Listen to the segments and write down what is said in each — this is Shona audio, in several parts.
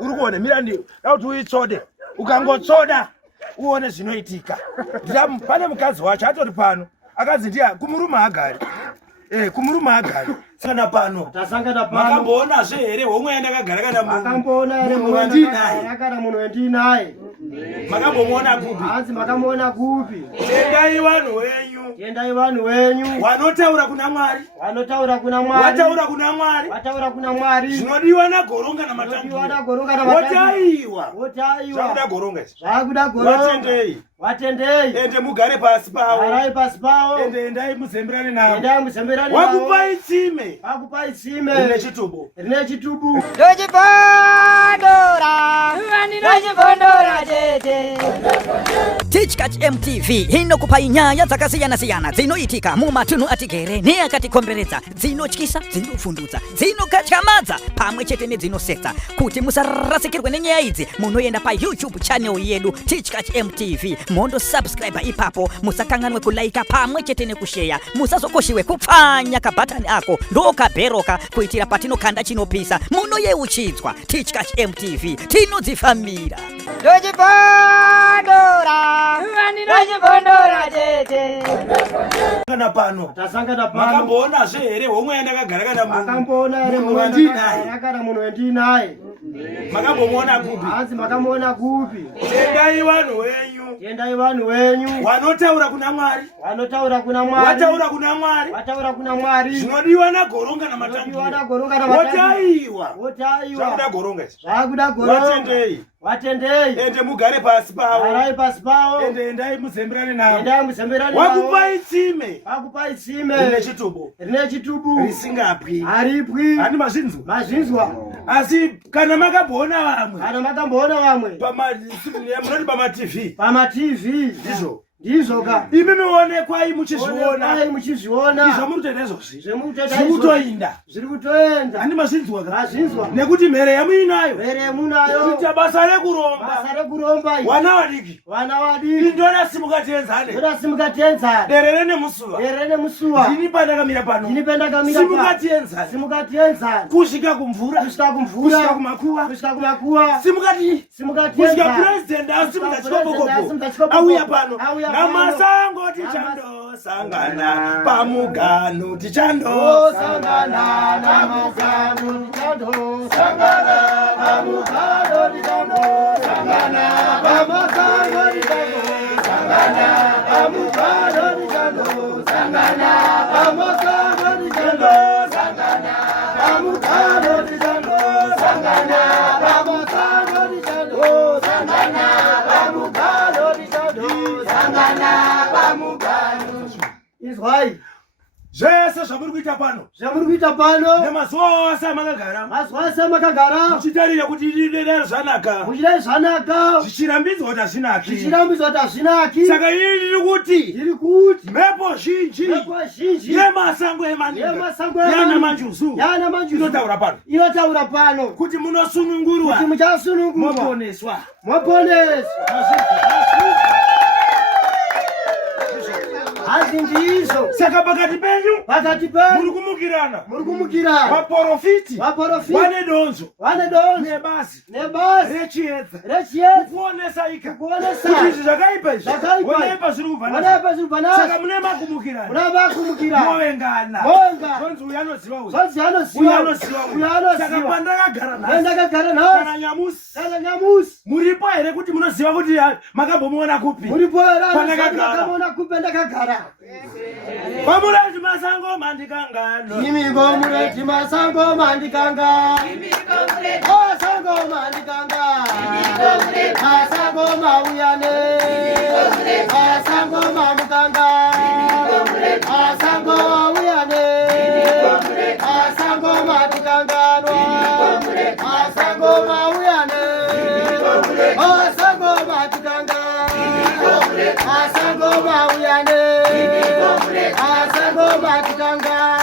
Urikuone mirandi dauti uitsode ukangotsoda uone zvinoitika. Pane mukadzi wacho atori pano akadzi ndiya kumuruma agari kumuruma agari sana pano tasangana pano makamboonazve here homwe yandakagara kana makamboona here munhu wandinaye kana munhu wandinaye makambomuona kupi hanzi makamuona kupi tendai vanhu venyu tendai vanhu venyu wanotaura kuna Mwari wanotaura kuna Mwari wataura kuna Mwari wataura kuna Mwari zvinodiwa nagoronga namatangiro wotaiwa zvakuda goronga izvi zvakuda goronga watendei ende mugare pasi pavo garai pasi pavo ende endai muzemberane navo endai muzemberane navo wakupai tsime rine chitubu ndochipondora tete Teachcat MTV inokupa nyaya dzakasiyana-siyana dzinoitika mumatunhu atigere neakatikomberedza, dzinotyisa, dzinofundudza, dzinokatyamadza pamwe chete nedzinosetsa. Kuti musarasikirwe nenyaya idzi munoenda pa YouTube channel yedu Teachcat MTV mondo subscribe ipapo, musakanganwe kulaika pamwe chete nekushare, musazokoshiwe kupfanya kabhatani ako ndokabheroka kuitira patinokanda chinopisa munoyeuchidzwa. Teachcat MTV tinodzifamira ndochipondora tete kana pano tasangana pano makamboonazve here homwe yandakagara kana makamboona here munhu wandinaye kana munhu wandinaye makambomuona kupi hanzi makamuona kupi tendai vanhu venyu tendai vanhu venyu wanotaura kuna Mwari wanotaura kuna Mwari wataura kuna Mwari wataura kuna Mwari zvinodiwa nagoronga namatangiro wotaiwa zvakuda goronga izvi zvakuda goronga watendei ende mugare pasi pavo garai pasi pavo ende endai muzemberane navo endai muzemberane navo wakupai tsime rine chitubu risingapwi haripwi handi mazvinzwa asi kana makamboona vamwe munoti pama-TV ndizvo ka imi mionekwai muchizviona izvo muritoita izvozvi zviri kutoenda handi mazvinzwa nekuti mhere yamuinayo kuita basa rekuromba wana vadiki indona simukatenzane derere nemusuva ndini pandakamira pano simukatenzane kusvika kumvura kusvika kumakuwa kusvika purezidendi asimudza chikopokopo auya pano namasango tichandosangana pamugano tichandosangana namugano tichandosangana pamugano tichandosangana pamugano tichandosangana pamugano tichandosangana pamugano tichandosangana pamugano tichandosangana pamugano tichandosangana pamugano izwai zvese zvamuri kuita pano nemazuva ose amakagara muchitarira kuti idere zvanaka zvichirambidzwa kuti hazvinaki saka iri riri kuti mhepo zhinji yemasango yana manjuzu inotaura pano kuti munosunungurwa moponeswa hanzi ndizvo saka pakati penyu muri kumukirana vaprofiti vane donzo nebasi rechiedza kuonesa kuti izvi zvakaipa izvi onaipa zviri kubva saka mune makumukirana movengana zonzi uyu anoziva saka pandakagara kana nyamusi muripo here kuti munoziva kuti makambomuona kupi pandakagara Komureti masango mandikangano komureti masango mandikanga masango mandikanga masango mauyane masango mamukanga masango mauyane masango mandikangano Asango mauyane, asango matikanga,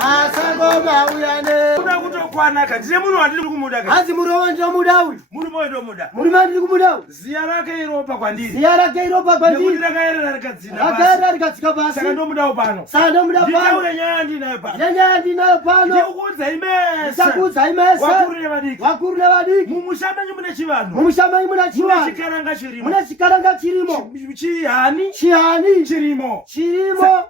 asango mauyane. Kuna kutokwana kandire muno wandiri kumuda ka. Hazi murowa ndiro muda uyu. Muri moyo ndo muda. Muri mandiri kumuda uyu. Ziya rake iropa kwandiri. Ziya rake iropa kwandiri. Nekuti rakaerera rikadzina basi. Rakaerera rikadzika basi. Saka ndo muda upano. Saka ndo muda pano. Nditaure nyaya ndinayo pano. Nyaya ndinayo pano. Ndikuudza imese. Ndikuudza imese. Wakuru nevadiki. Wakuru nevadiki. Mumusha menyu mune chivanhu. Mumusha menyu mune chivanhu. Mune chikaranga chirimo. Mune chikaranga chirimo. Chihani. Chihani. Chirimo. Chirimo.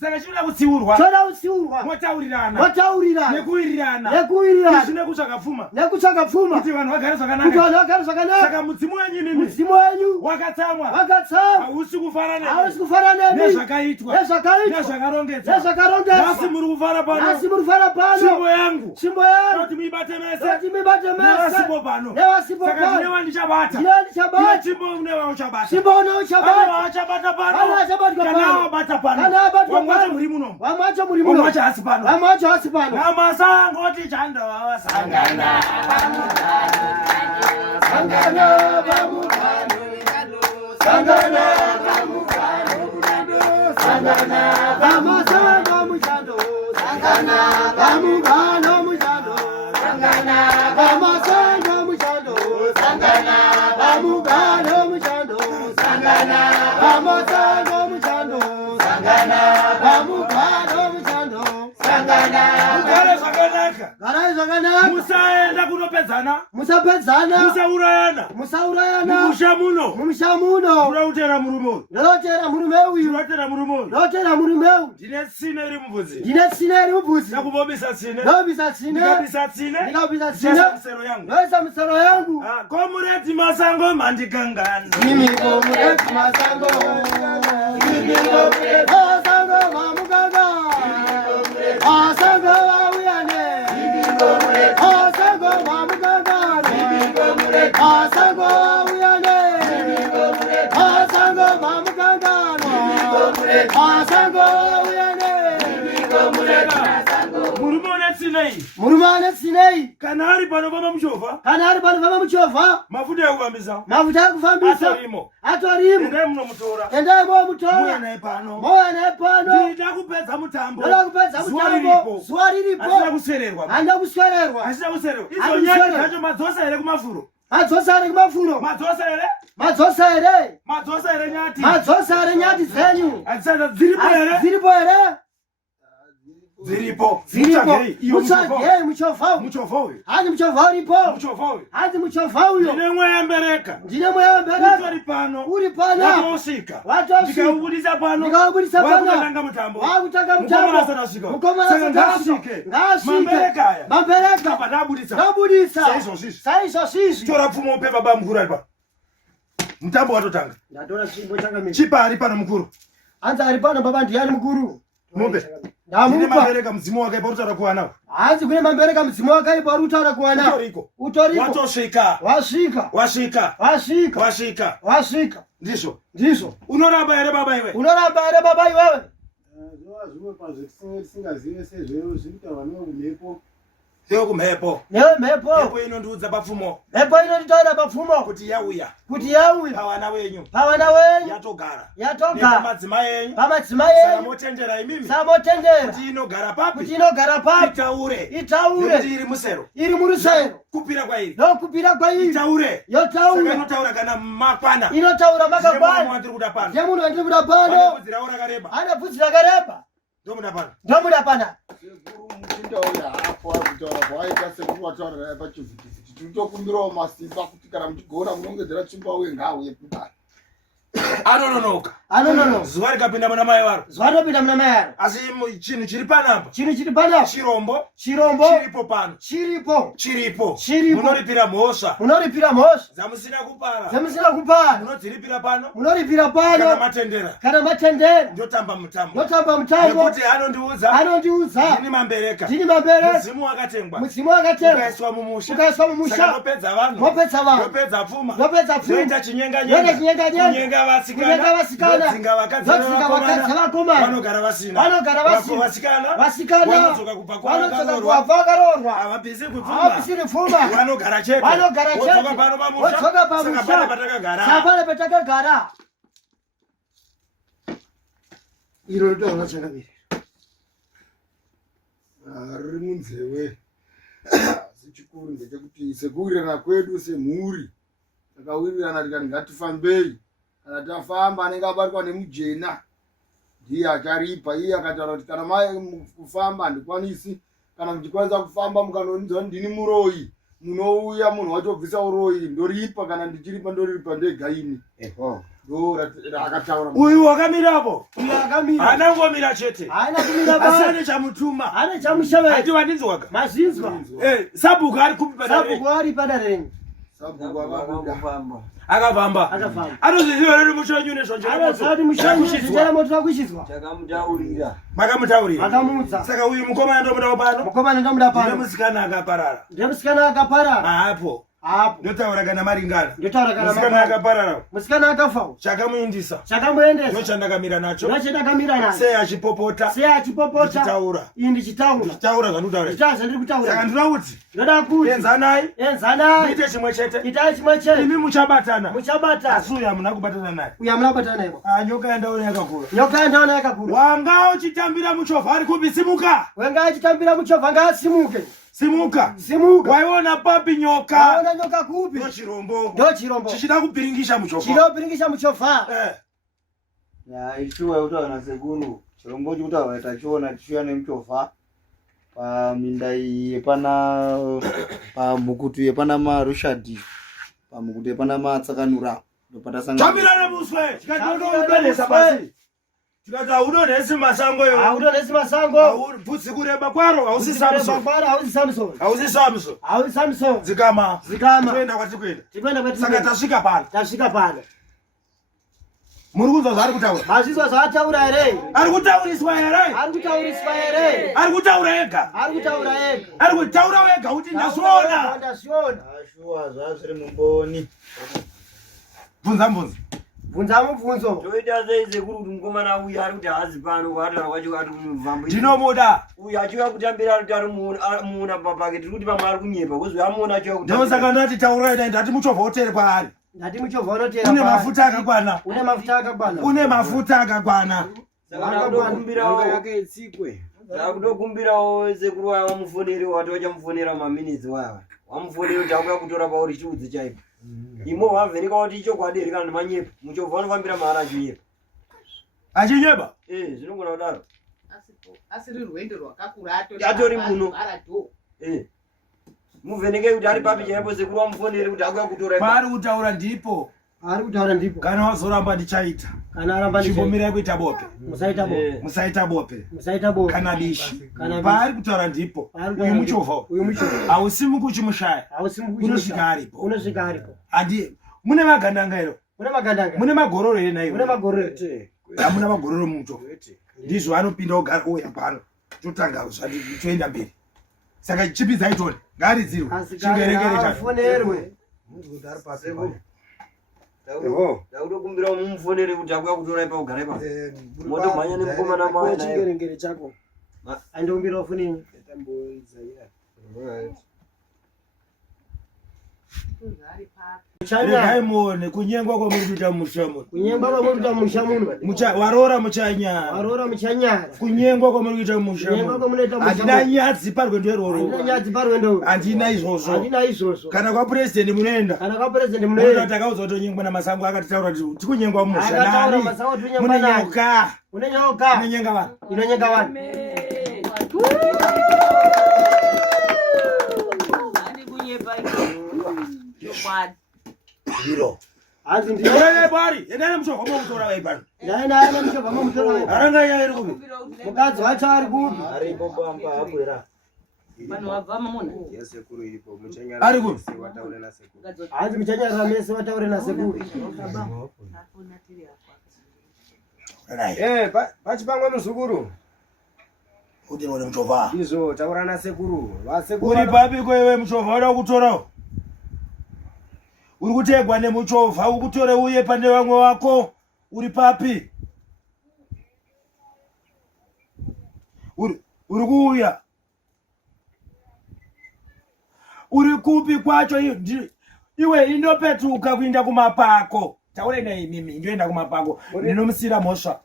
Saka chinoda kutsiurwa. Choda kutsiurwa. Motaurirana. Motaurirana. Nekuwirirana. Nekuwirirana. Zvine kutsvaga pfuma. Nekutsvaga pfuma. Kuti vanhu vagare zvakanaka. Kuti vanhu vagare zvakanaka. Saka mudzimu wenyu nini. Mudzimu wenyu. Wakatsamwa. Wakatsamwa. Hausi kufara nemi. Hausi kufara nemi. Nezvakaitwa. Nezvakaitwa. Nezvakarongedzwa. Nezvakarongedzwa. Nhasi muri kufara pano. Nhasi muri kufara pano. Tsvimbo yangu. Tsvimbo yangu. Kuti muibate mese. Kuti muibate mese. Nevasipo pano. Nevasipo pano. Saka ndine wandichabata. Ndine wandichabata. Ndine tsvimbo une wauchabata. Tsvimbo une wauchabata. Pane vaachabata pano. Pane vaachabata pano. Kana wabata pano. Kana wabata pano. Wamwacho muri munomu. Wamwacho muri munomu. Wamwacho hasi pano. Wamwacho hasi pano. Namasangoti chandawasangana. Sangana pamukano. Sangana pamukano. Sangana pamusanga muchando. Sangana pamukano muchando. Sangana pamusanga muchando. Sangana pamukano muchando. Sangana pamusanga muchando. Sangana pamukano muchando. Sangana Mugare zvakanaka. garai zvakanaka. Musaenda kunopedzana. Musapedzana. Musaurayana. Musaurayana. Mumusha muno. Mumusha muno. Ndinotera murume uyu. Ndinotera murume uyu. Ndinotera murume uyu. Ndinotera murume uyu. Ndine tsine iri mubvudzi. Ndine tsine iri mubvudzi. Ndakubobisa tsine. Ndobisa tsine. Ndikabisa tsine. Ndikabisa tsine. Ndisa musero yangu. Ndisa musero yangu. Komureti masango mandikangana. Mimi komureti masango. Mimi komureti masango mamukanga. Masango wauyane. Mimi komureti masango mamukanga. Mimi komureti masango wauyane. Mimi komureti masango mamukanga. Mimi komureti masango wauyane. Mimi komureti masango. Murume une tsine iyi. Murume ane tsine iyi. Kana ari panofamba muchovha. Kana ari panofamba muchovha. Mafuta ekufambisa. Mafuta ekufambisa. Atorimo. Atorimo. Endai munomutora. Endai munomutora. Muuya naye pano. Muuya naye pano. Ndida kupedza mutambo. Ndida kupedza mutambo. Zuva riripo. Handina kusererwa. Handina kusererwa. Handina kusererwa. Izo nyaya dzacho madzosa ere kumafuro. Madzosa ere kumafuro. Madzosa ere. Madzosa ere. Madzosa ere nyati. Madzosa ere nyati zenyu. Adzada dziripo ere. Dziripo ere. Dziripo. Dziripo. Mutsvage muchovha uyu. Muchovha uyu. Hanzi muchovha uripo. Muchovha uyu. Hanzi muchovha uyu. Ndine mweya mbereka. Ndine mweya mbereka. Uri pano. Uri pano. Watosvika. Watosvika. Ndikaubudisa pano. Ndikaubudisa pano. Wakutanga mutambo. Wakutanga mutambo. Mukomana asana svika. Mukomana asana svika. Ngasvike. Mambereka aya. Mambereka. Apa ndabudisa. Ndabudisa. Saizvozvizvi. Saizvozvizvi. Tora pfumo upe baba mukuru ari pano. Mutambo watotanga. Ndatora chimbo changamira. Chipa ari pano mukuru. Hanzi ari pano baba ndiani mukuru. Mupe. Ndamupa. Ndine mambereka mudzimu wake parutaura kuva nawo. Hanzi kune mambereka mudzimu wake parutaura kuva nawo. Utoriko. Utoriko. Watosvika. Wasvika. Wasvika. Wasvika. Wasvika. Wasvika. Ndizvo. Ndizvo. Unoramba ere baba iwe? Unoramba ere baba iwewe? Zvimwe pazvetisingazive sezvero zvinotaurwa nevekumhepo. Nevekumhepo. Nevemhepo. Mhepo inondiudza papfumo. Mhepo inonditaura papfumo. Kuti yauya. Kuti yauya. Pavana venyu. Pavana venyu. Yatogara. Yatogara. Nepamadzimai enyu. Pamadzimai Saka enyu. motendera imimi. Saka motendera. Kuti inogara papi. Kuti inogara papi. Itaure. Itaure. Nekuti iri musero. Iri murusero. Kupira kwairi. Nokupira kwairi. Itaure. Yotaura. Saka inotaura kana makwana. Inotaura makwana. Ndiri kuda pano. Ndemunhu wandiri kuda pano. Ane bvudzi rawo rakareba. Ane bvudzi rakareba. Ndomuda pano. Ndomuda pana. Muchindauya hapo kutaura kwaita sekuru wataurira pachivhitivhiti. Tinotokumbirawo masimba kuti kana muchigona munongedzera chimba uye ngaauye kudai. Anononoka. Anononoka. Zuva rikapinda muna mai varo. Zuva rinopinda muna mai varo. Asi chinhu chiri panapa. Chinhu chiri panapa. Chirombo. Chirombo. Chiripo pano. Chiripo. Chiripo. Chiripo. Munoripira mhosva. Munoripira mhosva. Dzamusina kupara. Dzamusina kupara. Munodziripira pano. Munoripira pano. Kana matendera. Kana matendera. Ndotamba mutambo. Ndotamba mutambo. Nekuti anondiudza. Anondiudza. Ndini mambereka. Ndini mambereka. Mudzimu wakatengwa. Mudzimu wakatengwa. Ukaiswa mumusha. Ukaiswa mumusha. Saka nopedza vanhu. Nopedza vanhu. Nopedza pfuma. Nopedza pfuma. Noita chinyenganyenga. Noita chinyenganyenga. Kunyenga vasikana. Kunyenga vasikana. Nodzinga vakadzi vakomana. Vanogara vasina. Vanogara vasina. Vasikana. Vasikana. Vanodzoka kubva kwavakarorwa. Vakarorwa. Havabvisi kupfuma. Havabvisiri pfuma. Vanogara chete. Vanogara chete. Vodzoka pano pamusha. Vodzoka pamusha. Saka pane patakagara. Saka pane patakagara. iro ndo chakamira ari munzewe sichikuru ndechekuti sekuwirirana kwedu semhuri takawirirana tikati ngatifambei kana tafamba anenge abatwa nemujena ndiye acharipa. Iye akataura kuti kana mai kufamba handikwanisi, kana muchikwanisa kufamba mukanonzwa ndini muroyi munouya munhu wachobvisa uroyi ndoripa, kana ndichiripa ndoripa ndega ini. Akataura uyu wakamirapo yakamira anangomira chete haina kumira asane chamutuma hana chamushava ati vandinzwaga mazinzwa sabuku ari kupi sabuku ari padarenyi sabuku akafamba akafamba anozviziva riri mushonyu nezvonjezvati mushonyu motora kuchizwa makamutaurira makamudza saka uyu mukomana ndomuda pano mukomana ndomuda pano musikana akaparara ndemusikana akaparara apo apo ndotaura kana maringana ndotaura kana musikana akaparara musikana akafawo chakamuindisa chakamuendesa ndochandakamira nacho ndochandakamira nacho sei achipopota ndichitaura iyi ndichitaura zvandutaura zvandiri kutaura saka ndinoda kuti ndoda kuti enzanai ite chimwe chete itai chimwe chete imi muchabatana asi uyu hamuna kubatana naye uyu hamuna kubatana naye nyoka yandaona yakakura wanga uchitambira muchovha ari kupi simuka wanga achitambira muchovha ngaasimuke simuka waiona papi nyoka waona nyoka kupi ndochirombo chichida kupiringisha muchovha chinopiringisha muchovha ichiwa utaona sekuru chirombo chikutaura tachiona tichiuya nemuchovha paminda yepana pamukutu yepana marushadi pamukutu yepana matsakanura ndopatasangambirane muswe chikatodonesa basi tikati haudonhesi masango bvudzi kureba kwaro hausi Samson dzikama toenda kwatikuenda saka tasvika pano muri kunzwa zvaari kutaura mazvizwa zvaataura here ari kutauriswa here ari kutaura ega ari kutaura wega kuti ndasviona zvazviri mumboni bvunza mubvunzo toita sei sekuru kuti mukomana uyu ari kuti hazi pano kwatara kwacho ati kumuvhambo ndinomuda uyu achiuya kutambira kuti ari muuna papake tiri kuti pamwe ari kunyepa kozve amuona achiuya kuti ndosaka ndati taurai dai ndati muchovha utere kwaari une mafuta akakwana une mafuta akakwana kutokumbirawo sekuru waya wamufoneri wati wachamufonera maminitsi waya wamufoneri kuti akuya kutora pauri chiudzi chaipo imo wavheneka kuti ichokwadi here kana nemanyepa muchovha wanofambira maari achinyepa achinyepa zvinogona kudaro asi rirwendo rwakakura atori muno muvhenekei kuti ari papi chaipo sekuru wamufoneri kuti akuya kutora paari kutaura ndipo kana wazoramba ndichaita chimbomirai kuita bope musaita bope kana bishi paari kutaura ndipo uyu muchovha hausimuki uchimushaya unosvika aripo mune magandanga iro mune magororo here naivo hamuna magororo mumuchovha ndizvo anopinda kugara uya pano totanga toenda mberi saka chipi dzaitoni ngaaridzirwe chingerekere chafonerwe ndakutokumbira mumufonere kuti akuya kutora ipa kugara ipa motomhanya nemukomana mawe chingerengere chako andikumbira wafunini regai muone kunyengwa kwamuri kuita mushamuno warora muchanyara kunyengwa kwamuri kuita mushamuno handina nyadzi parwendo iroro handina izvozvo kana kwapurezidendi munoenda takaudzwa kuti onyengwa namasango akatitaura kuti tikunyengwa mumusha mune nyoka inonyenga vanhu Hiro. Azi ndiyo. Ure bari, endane mshoko mutora waibana. Ndaenda mshoko mutora. Aranga yairi kubi. Mukadzi wacho ari kubi. Ari popo amba abwera. Vanhu wabva mamona. Yes sekuru iripo muchanyara. Ari kubi. Wataure na sekuru. Azi muchanyara mese wataure na sekuru. Pachipangwe muzukuru. Udi wone mchovha. Izvo taura na sekuru. Vasekuru. Uri babi kwewe mchovha wada kutorawo. Uri kutegwa nemuchovha ukutore uye pane vamwe wako uri papi uri kuuya uri kupi kwacho iwe inopetuka kuinda kumapako taure naye mimi ndoenda kumapako ndinomusira mhosva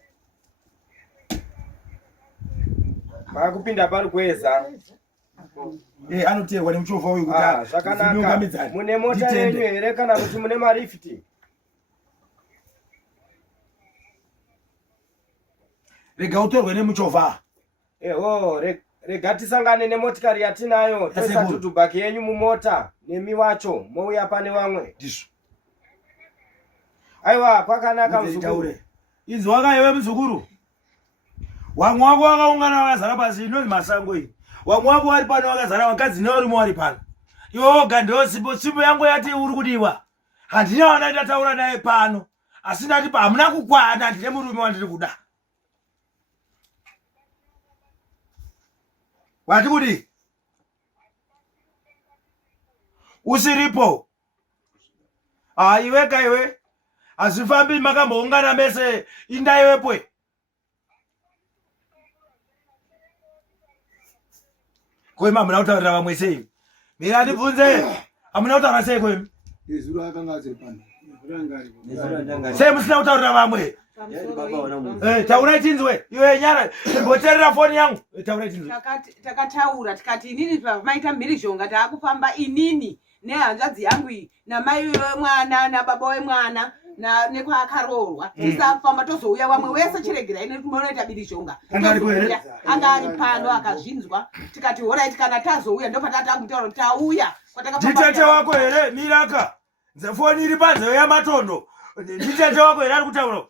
Makupinda pari kweza. Anoteerwa nemuchovha uyu kuti zvakanaka. Mune mota yenyu here kana kuti mune marifti? Rega utorwe nemuchovha. Rega tisangane nemotikari yatinayo. Toisa tutubhaki yenyu mumota nemi wacho mouya pane vamwe. Ndizvo. Aiwa kwakanaka muzukuru. Inzi wakaiwe muzukuru. Wamwe wako wakaungana wakazara pasi inonzi masango iyi. Wamwe wako wari pano wakazara vakadzi nevarume vari pano. Iwo gandeo sipo yangu yati uri kudiwa. Handina wana ndataura naye pano. Asi ndati hamuna kukwana ndine murume wandiri kuda. Wati kuti usiripo. Iwe kaiwe. Azvifambi makamboungana mese indaiwepwe. Kwema hamuna kutaurira vamwe sei? Mira ndibvunze. Hamuna kutaura sei kwema? Nezuro akanga ari pano. Sei musina kutaurira vamwe? Taurai tinzwe. Iwe nyara ngoterera foni yangu. Taurai tinzwe. Takataura tikati inini pamaita mhirizhonga taakufamba inini nehanzvadzi yangu iyi namai wemwana nababa wemwana nekwaakaroorwa tisafamba tozouya wamwe wese chiregera ine kumonoita mhirizhonga anga ari pano akazvinzwa tikati horaiti kana tazouya ndopatatangutaura tauya nditete wako here Miraka foni iri panzeve yamatondo nditete wako here ari kutaura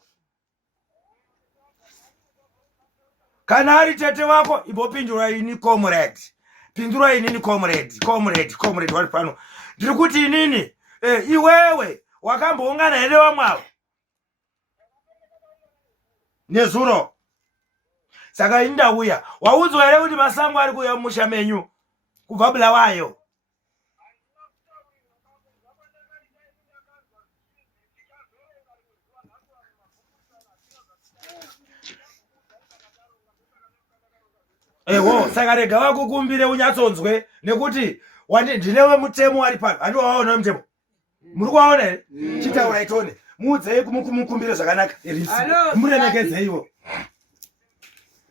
kana ari tete wako imbopindura ini comrade pindura inini comrade wari pano ndiri kuti inini iwewe wakamboungana here vamwavo nezuro saka ini ndauya waudzwa here kuti masango ari kuuya mumusha menyu kubva Bulawayo. Saka rega vakukumbire unyatsonzwe nekuti ndinewe mutemo wari pano. Handi wawaona mutemo? Muri kuwaona here? Chitaura itone. Mudzei kumukumbire zvakanaka. Muremekedzei ivo.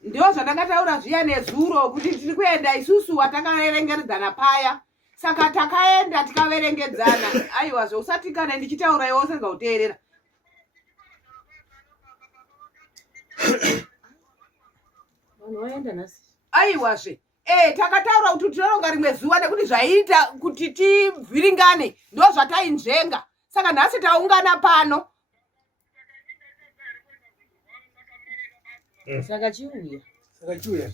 Ndio zvandakataura zviya nezuro kuti tiri kuenda isusu watakaverengedzana paya. Saka takaenda tikaverengedzana. Aiwa usati kana ndichitaura iwe usenga uteerera. Unoenda nasi. Aiwazve takataura kuti tinoronga rimwe zuva nekuti zvaita kuti tivhiringane ndo zvatainzvenga saka nhasi taungana pano Saka chiuya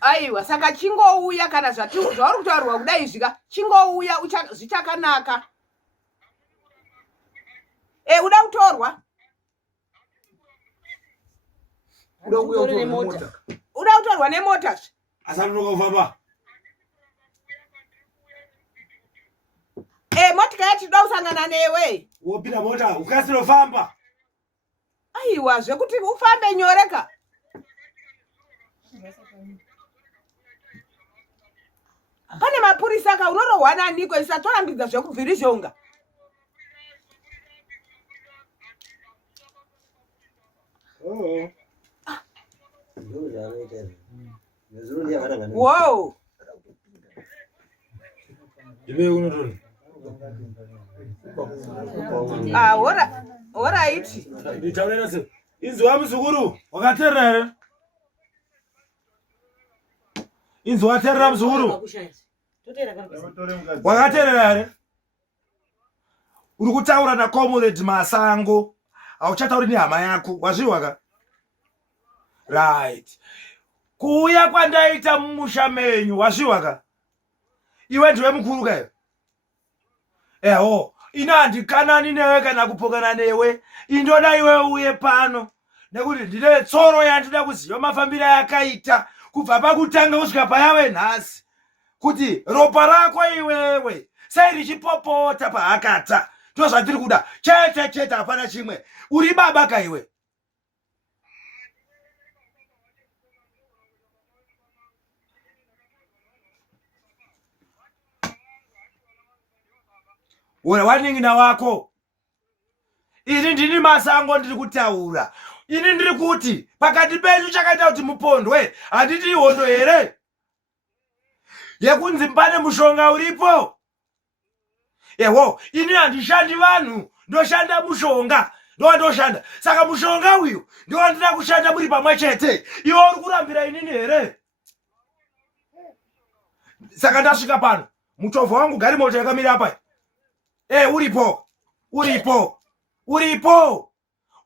aiwa saka chingouya kana zvauri kutaurwa kudai zvika chingouya zvichakanaka uda kutorwa uda kutorwa nemota asanonoka kufamba motika yatinoda kusangana newe wopinda mota ukasinofamba aiwa zvekuti ufambe nyoreka pane mapurisa ka unorohwa naniko isatorambidza zvekubvirizhonga wow iwe unotoni alright nditaurira se inzwa muzukuru wakateerera here inzwa wateerera muzukuru wakateerera here uri kutaura naComrade Masango hauchatauri nehama yako wazviwa ka right kuuya kwandaita mumusha menyu wazviwa ka iwe ndiwe mukuru kayo ina handikanani newe kana kupokana newe indoda iwe uye pano nekuti ndine tsoro yandinoda kuziva mafambiro yakaita kubva pakutanga kusvika payawe nhasi kuti ropa rako iwewe sei richipopota pahakata ndo zvatiri kuda chete hapana chimwe uri baba kaiwe waning'ina wako ini ndini Masango ndiri kutaura ini ndiri kuti pakati penyu chakaita kuti mupondwe handiti ihondo here yekunzi pane mushonga uripo. Ewo, ini handishandi vanhu, ndoshanda mushonga. Ndoshanda. Saka mushonga uyu ndio ndira kushanda muri pamwe chete. Iwe uri kurambira inini here? Saka ndasvika pano. Muchovha wangu gari moto yakamira apa.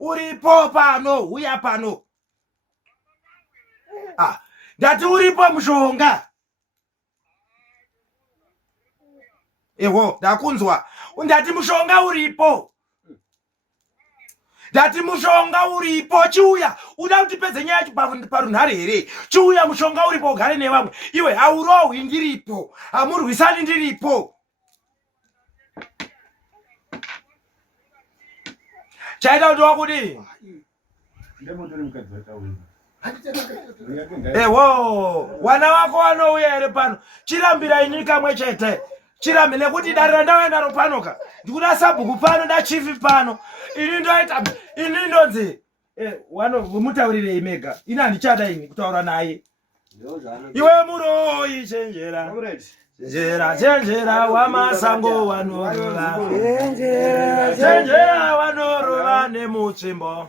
Uripo pano, uya pano. Ndati uripo mushonga. Ewo, ndakunzwa. Ndati mushonga uripo. Ndati mushonga uripo. Chiuya, uda kuti pedze nyaya parunhare here. Chiuya mushonga uripo ugare nevamwe. Iwe haurohwi ndiripo. Hamurwisani ndiripo. Chaita kuti wakudi. Ewo, wana wako wanouya here pano. Chirambira ini kamwe chete. Chirambi nekuti darira ndaenda ropanoka. Ndikuda sabhuku pano, da chifi pano. Ini ndoita, ini ndonzi. Mutaurire imega. Ina handichada ini kutaura naye. Iwe muroyi chenjera. Chenjera wamasango wanorova. Chenjera wanorova nemuchimbo.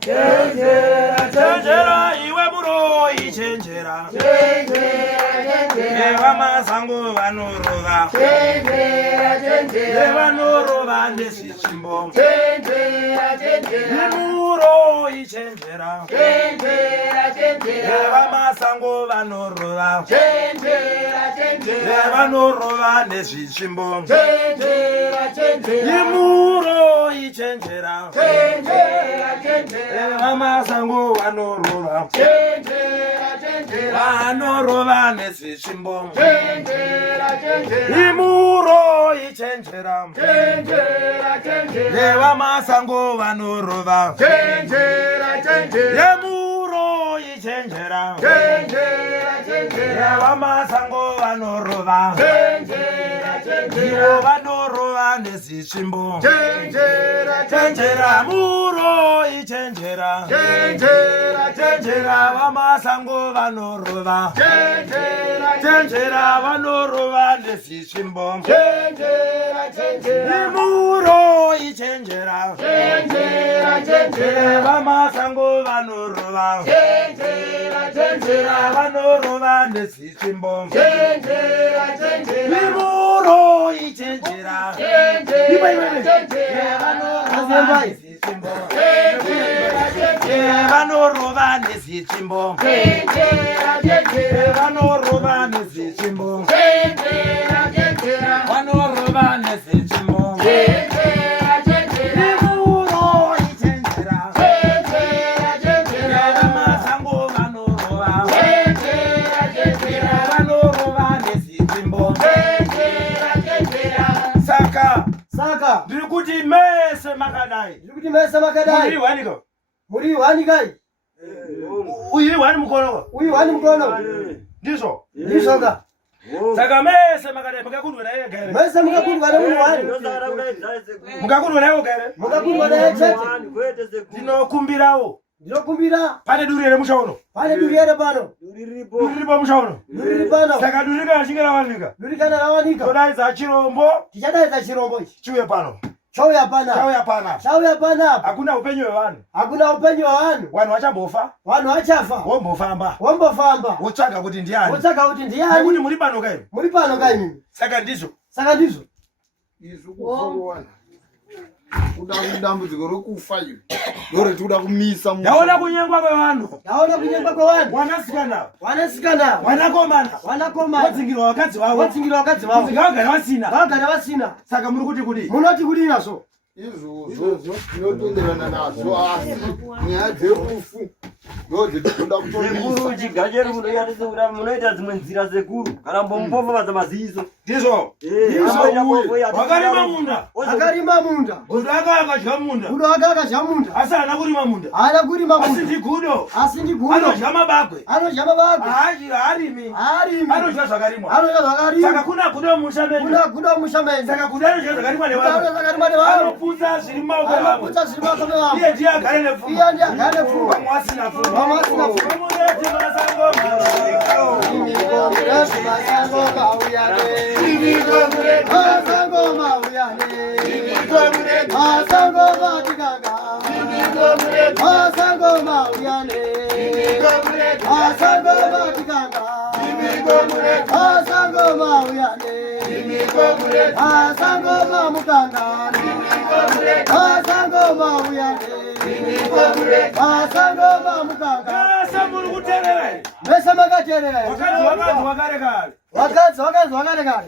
Chenjera iwe muroyi chenjera. Wamasango wanorova. Wanorova nesichimbo. Muroyi chenjera. Wamasango wanorova. Vanorova nezvichimbo. Imuro ichenjera. Vamasango vanorova. Vanorova nezvichimbo. Imuro ichenjera. Vamasango vanorova. Imuro ichenjera. Vamasango vanorova. Vanorova nezvichimbo. Chenjera muro ichenjera. Chenjera vamasango vanorova. Chenjera vanorova nezvichimbo. Muro ichenjera. Vamasango vanorova. Chenjera vanorova nezvichimbo. Muro ichenjera. Vanorova nezvichimbo. Vanorova nezvichimbo. Vanorova nezvichimbo. Muro ichenjera. Vamasango vanorova. Vanorova nezvichimbo. Saka ndiri kuti mese makadai. Muri waniko? Muri wanikai? Uyi wani mukono. Ndiso? Ndisoka. Saka mese makadai mukakundwa naye gere. Mese mukakundwa na munhu wani. Mukakundwa naye gere. Mukakundwa naye chete. Ndinokumbirawo. Pane duri here mushauno. Pane duri here pano. Duripo mushauno. Duri pano. Saka durika achingera wanika. Durikana rawanika. Todaiza chirombo. Tichadaiza chirombo ichi. Chiuye pano. Chauya pana. Hakuna upenyu hwevanhu. Vanhu vachambofa. Wombofamba. Wotsvaga kuti ndiani. Nekuti muri pano kaini. Saka ndizvo. Isu kufa uda kudambudziko rokufa iyo. Ndore tikuda kumisa munhu. Ndaona kunyengwa kwevanhu. Wanasikana. Wanakomana. Wadzingirwa vakadzi vavo. Vagara vasina. Saka muri kuti kudi. Munoti kudi nazo. Izvozvo tinotenderana nazvo asi nyaya dzerufu Ngozi ndikunda kutomisa. Sekuru chigajeri munoyatise kuti munoita dzimwe nzira sekuru kana mbomupomba padza maziso. Ndizvo. Wakarima munda. Akarima munda. Mundu akadya munda. Mundu akadya munda. Asi haana kurima munda. Haana kurima munda. Asi ndigudo. Asi ndigudo. Anodya mabagwe. Anodya mabagwe. Haarimi. Haarimi. Anodya zvakarimwa. Anodya zvakarimwa. Saka kuna gudo mumusha menyu. Kuna gudo mumusha menyu. Saka gudo anodya zvakarimwa nevamwe. Zvakarimwa nevamwe. Anoputsa zviri mumaoko evamwe. Anoputsa zviri mumaoko evamwe. Iye ndiye agare nepfuma. Iye ndiye agare nepfuma. Vamwe vasina pfuma. Vamwe vasina pfuma. Vamureti masango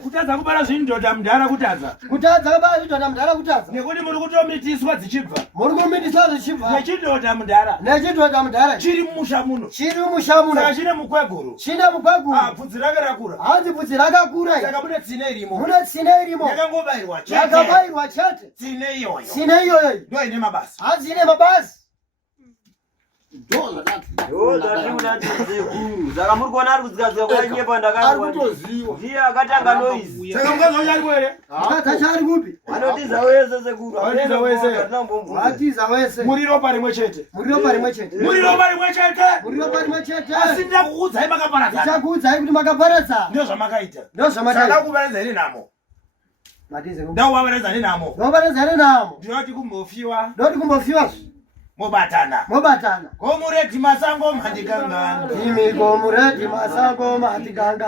kutadza kubara zvindodha mudhara kutadza nekuti muri kutomitiswa dzichibva nechindodha mudhara chiri mumusha muno saka chine mukweguru bvudzi rake rakura saka mune tsine irimo yakangobayirwa chete tsine iyoyo ndo ine mabasa Saka muri kuona ari kudzikadzika kwanyepa ndakakutoziwa. Ndiye akatanga noizi. Saka mukadzi wacho ari kwere? Akachari kupi? Anotiza wese sekuru. Anotiza wese. Atiza wese. Muri ropa rimwe chete. Asi ndakukudzai makaparadzana. Ndakukudzai kuti makaparadzana. Ndio zvamakaita. Saka kuparadza ine namo. Ndakuparadza ine namo. Ndinoti kumbofiwa. Mobatana. Komureti masango mandikanga. Komureti masango mandikanga.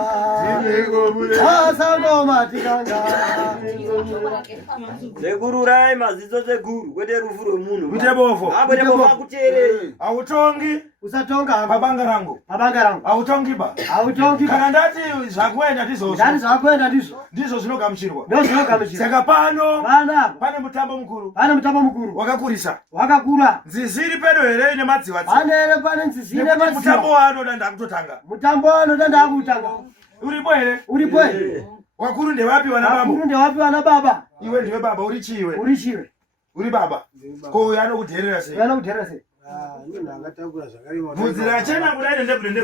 Sekuru rai maziso sekuru kwete rufu rwemunhu. Kuite bofu. Kwete bofu akucherei. Autongi. Usatonga pabanga rangu. Autongi ba. Kana ndati zvakuenda ndizvo. Ndizvo zvinogamuchirwa. Saka pano. Pane mutambo mukuru. Wakakurisa. Nziziri pedo here ine madziva. Pane nziziri ine madziva. Mutambo wanoda ndakutotanga. Uripo here? Wakuru ndevapi wana baba? Iwe ndiwe baba, uri chiwe. Uri baba. Ko uyo anokudherera sei? Bvudzi rachena kudai nendebwende.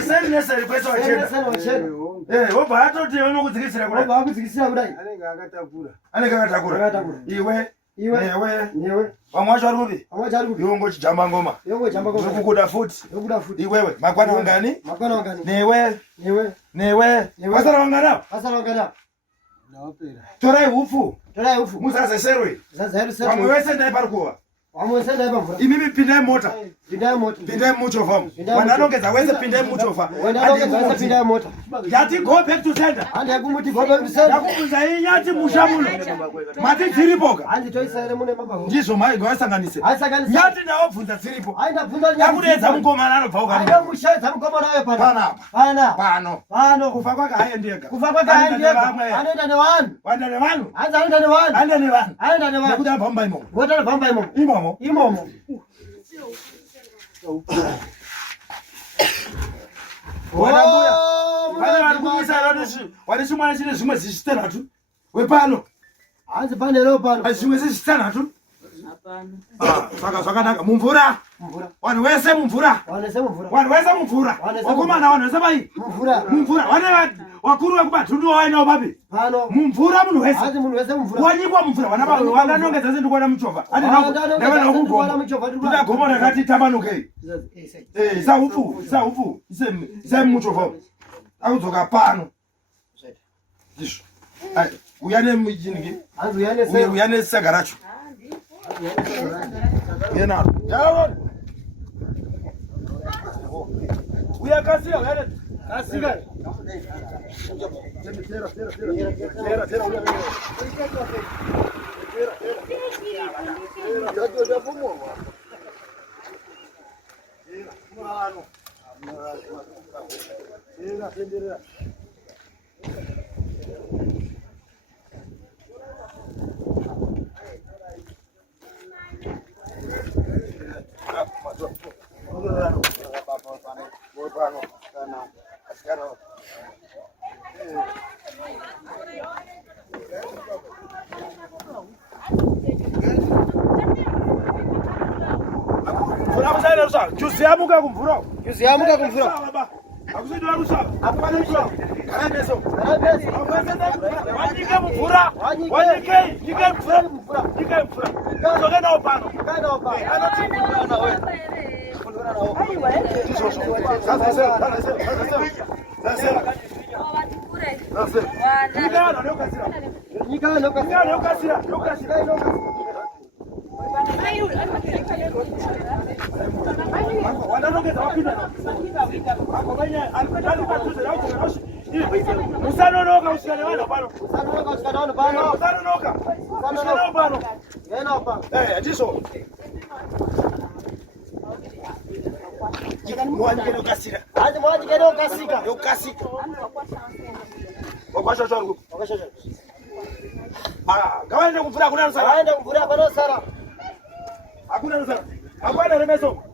Seni neseri kwese wachena. Wobva atoti unokudzikisira kudai. Anenge akatakura. Iwe. Vamwe vacho vari kupi? Iwe ngochijamba ngoma. Uri kukuda futi. Iwewe. Makwana wangani? Newe. Vasara wangana? Torai hufu. Musazeserwe. Vamwe vese ndai parikuva. Imimi pindai mota. Pindai muchovha. Wananongedza wese pindai muchovha. Yati go back to center. Yakubvunza inyati musha muno. Mati dziripoka. Ndizvo maigo asanganise. Nyati nawo bvunza dziripo. Yakuedza mukomana anobva ukanaka. Pano. Kufa kwake haendega. Anoenda nevanhu. Nekuti abva imomo. Imomo. Wanabuya. Pane vari kuisa wari chimwana chine zvimwe zvichitanhatu. Wepano. Hanzi pane leo pano. Zvimwe zvichitanhatu. Saka zvakanaka. Mumvura. Vanhu vese mumvura. Wakomana vanhu vese vai. Mumvura. Vane wakuru vekumatundu wainawo papi. Mumvura munhu vese. Wanyikwa mumvura. Vana vanhu vananongedza sendikuona muchovha. Ndavana kugoma. Ndagoma rakati tambanukei. Saupfu. Isai muchovha. Akudzoka pano. Ndizvo. Uya nemuchiniki. Uya nesaga racho. Yenaro. Uya kasika. Mvura rusa. Juzi amuka kumvura. Juzi amuka kumvura. Akusidwa rusa. Akwana rusa. Karemeso. Karemeso. Wanyike mvura. Wanyike. Nyike mvura. Nyike mvura. Soke na opano. Kana opa. Kana tikufundira na wewe. Kufundira na Usanonoka usikanewano pano. Usanonoka usikanewano pano. Usanonoka. Usikanewano pano. Yena opa. Ndiso. Mwanyike nokasira. Aje mwanyike nokasika. Nokasika. Wakwasha changu. Wakwasha changu. Kawaende kumvura kuna rusara. Kawaende kumvura pano sara. Hakuna rusara. Hakuna remeso.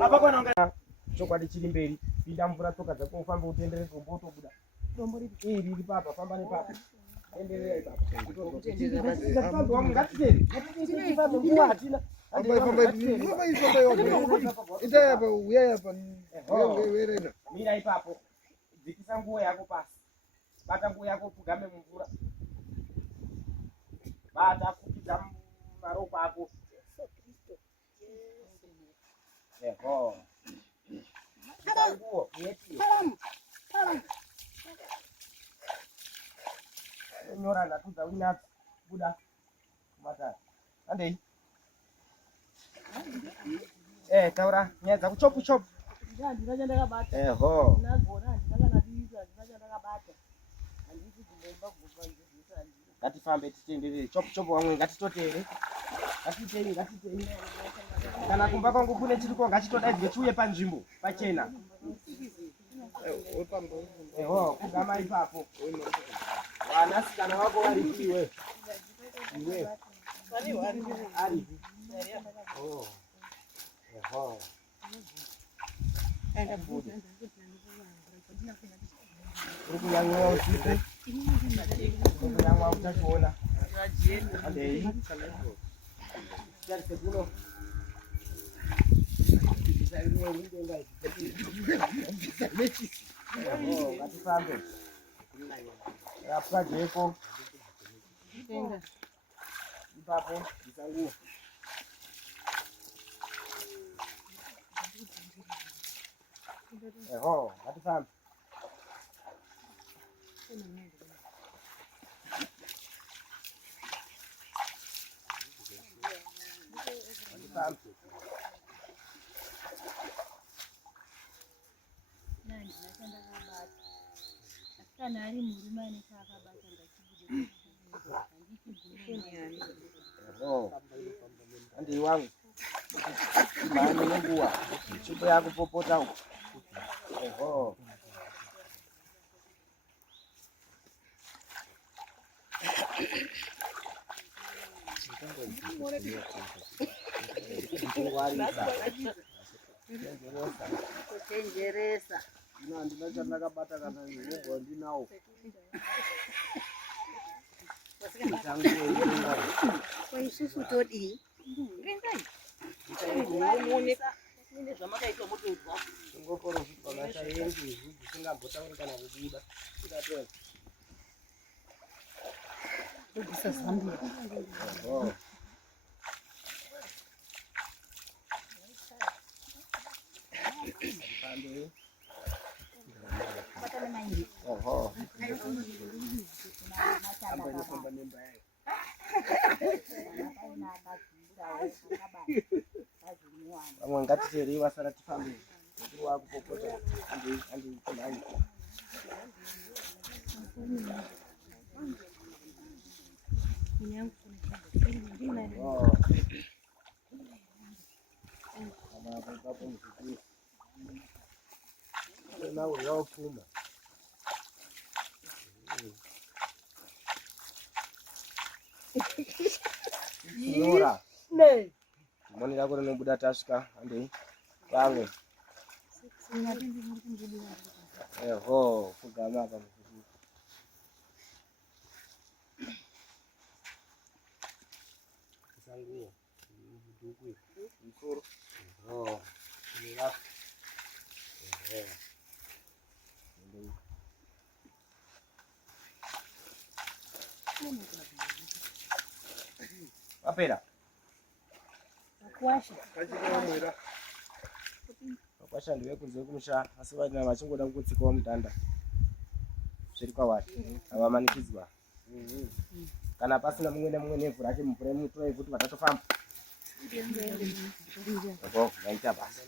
Apa kwa naongea. Chokwadi chiri mberi. Pinda mvura toka zako ufambe utendere komboto buda. Dombo riri papa famba ne papa. Endelea papa. Mira ipapo. Zikisa nguo yako pasi. Bata nguo yako tugame mvura. Bata kupiga maroko yako. Eho. Nguo yeti. Nyora na tuza wina buda mata. Andei. Taura nyeza kuchopu chop. Eho. Ngatifambe titenderere chop chop wamwe ngatitotere. Ngatitei. Kana kumba kwangu kune chiriko ngachitodaidzwe chiuye panzvimbo pachena. Eho, kugama ipapo. Wanasikana wako waripiwe. Iwe. Ari. Oh. Eho. Enda budi. Ruku yangu usiku. Ruku yangu utakuona. Andei. Jadi segundo. Ngatisambe. Yapwa jeko. Ipapo isanguo. Eho, ngatisambe. Andi wangu maana nguwa chupa yako popota huko. Eho. Kutengeresa. Ina ndinacha ndakabata kana ngobwa ndinawo. Kwa isusu todi. Ngengai. Mune zvamakaitwa mutodwa. Ngoporo zvipakasha yengi zvisingambotanga kana kubuda. Tikatona. Kugisa zambi. Oh. Ande. Oho. Vamwe ngatitere vasara tifambe. Ndiri wakupopota. Andi kunai. Oh. Nawe yaphuma. Nora. Ne. Moni lako rinobuda tasvika andei. Vamwe Eho, fugama hapa mfuku. Sangu. Mdugu. Mkoro. Oh. Ni wapi? Apera. Kuwasha. Wakwasha ndiwe kunze kumusha asi vana vachingoda kutsikawo mutanda zviri kwavari havamanikidzwa kana pasina mumwe nemumwe nevhu rake mvura yemutora yekuti vatatofamba vaita basa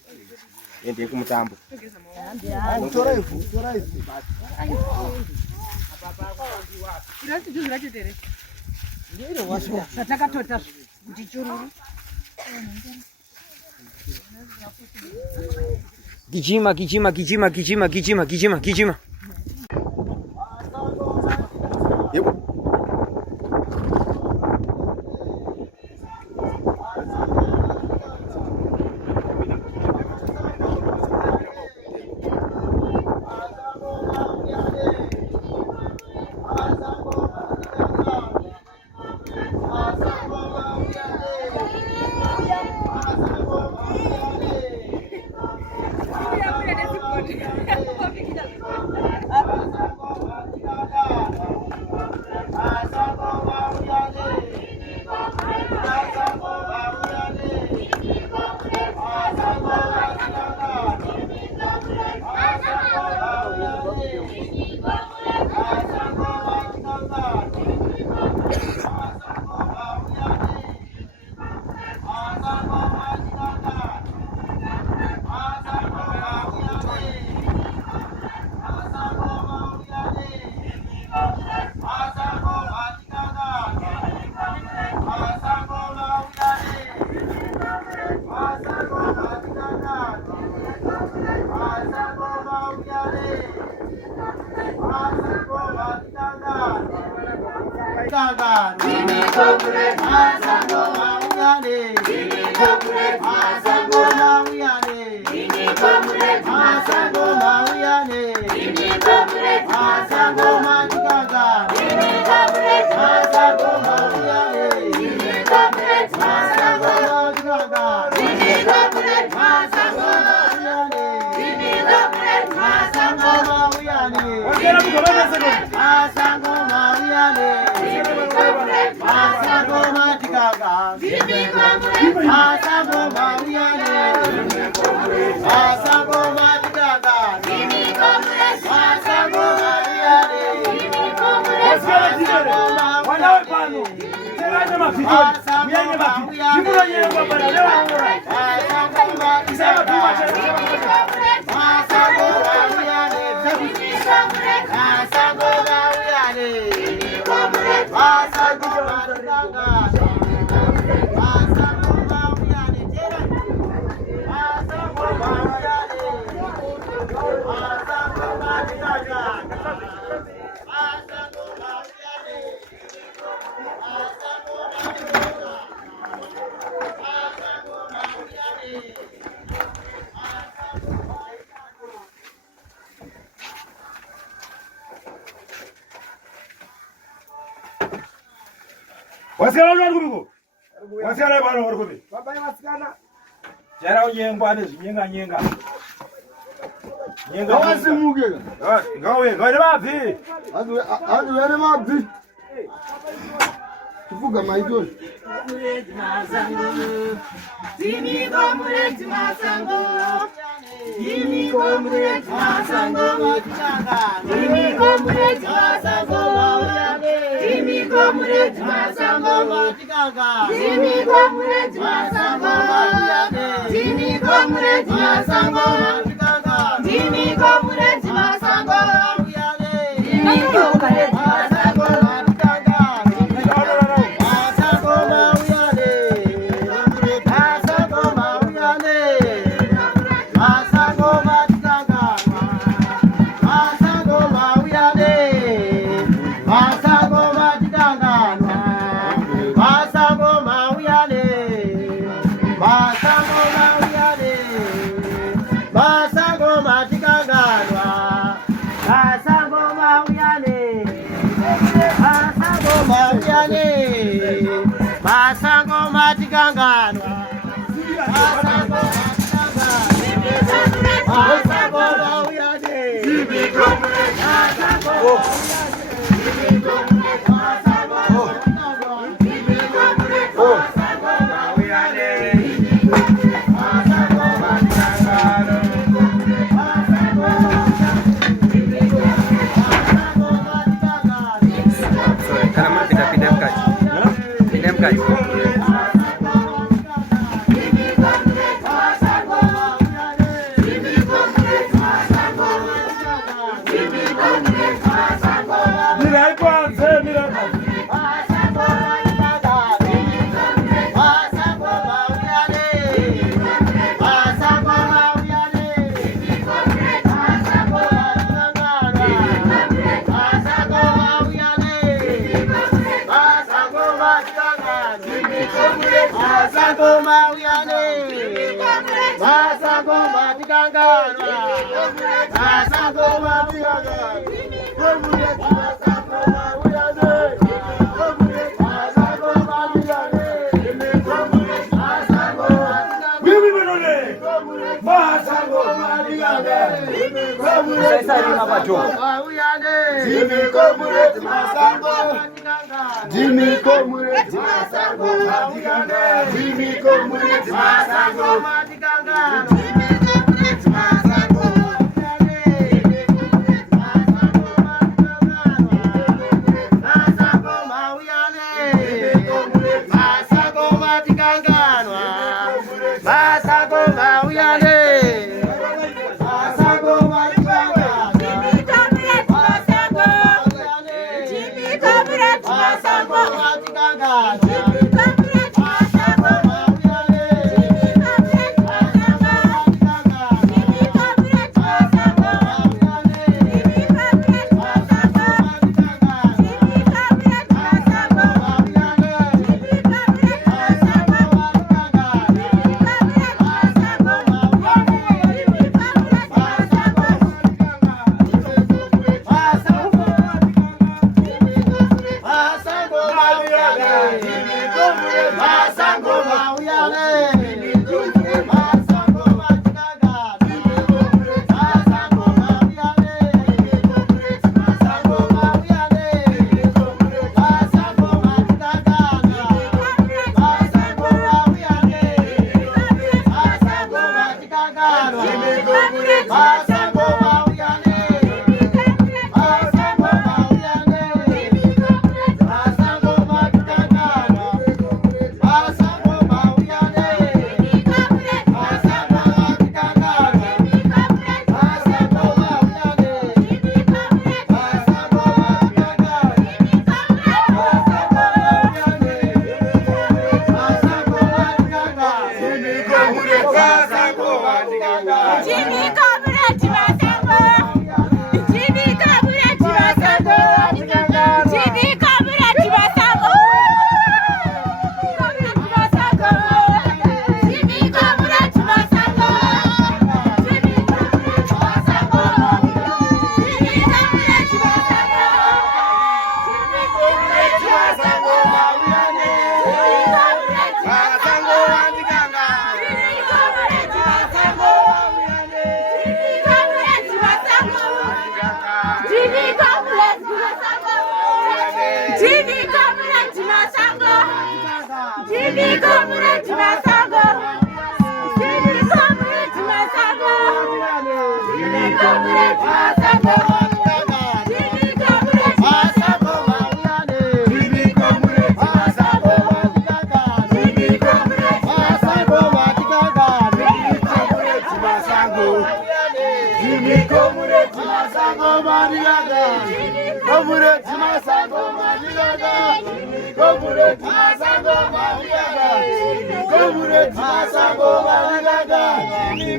endei kumutambo tora ivhu zvatakatota Ndichururu. Gijima. Yep. Wasiala bano warkobe. Baba wasikana. Jara ujengwa nyenga. Nyenga awasimuke ngawe ngale bapi? adu wene mabi tufuga maidol Masagoma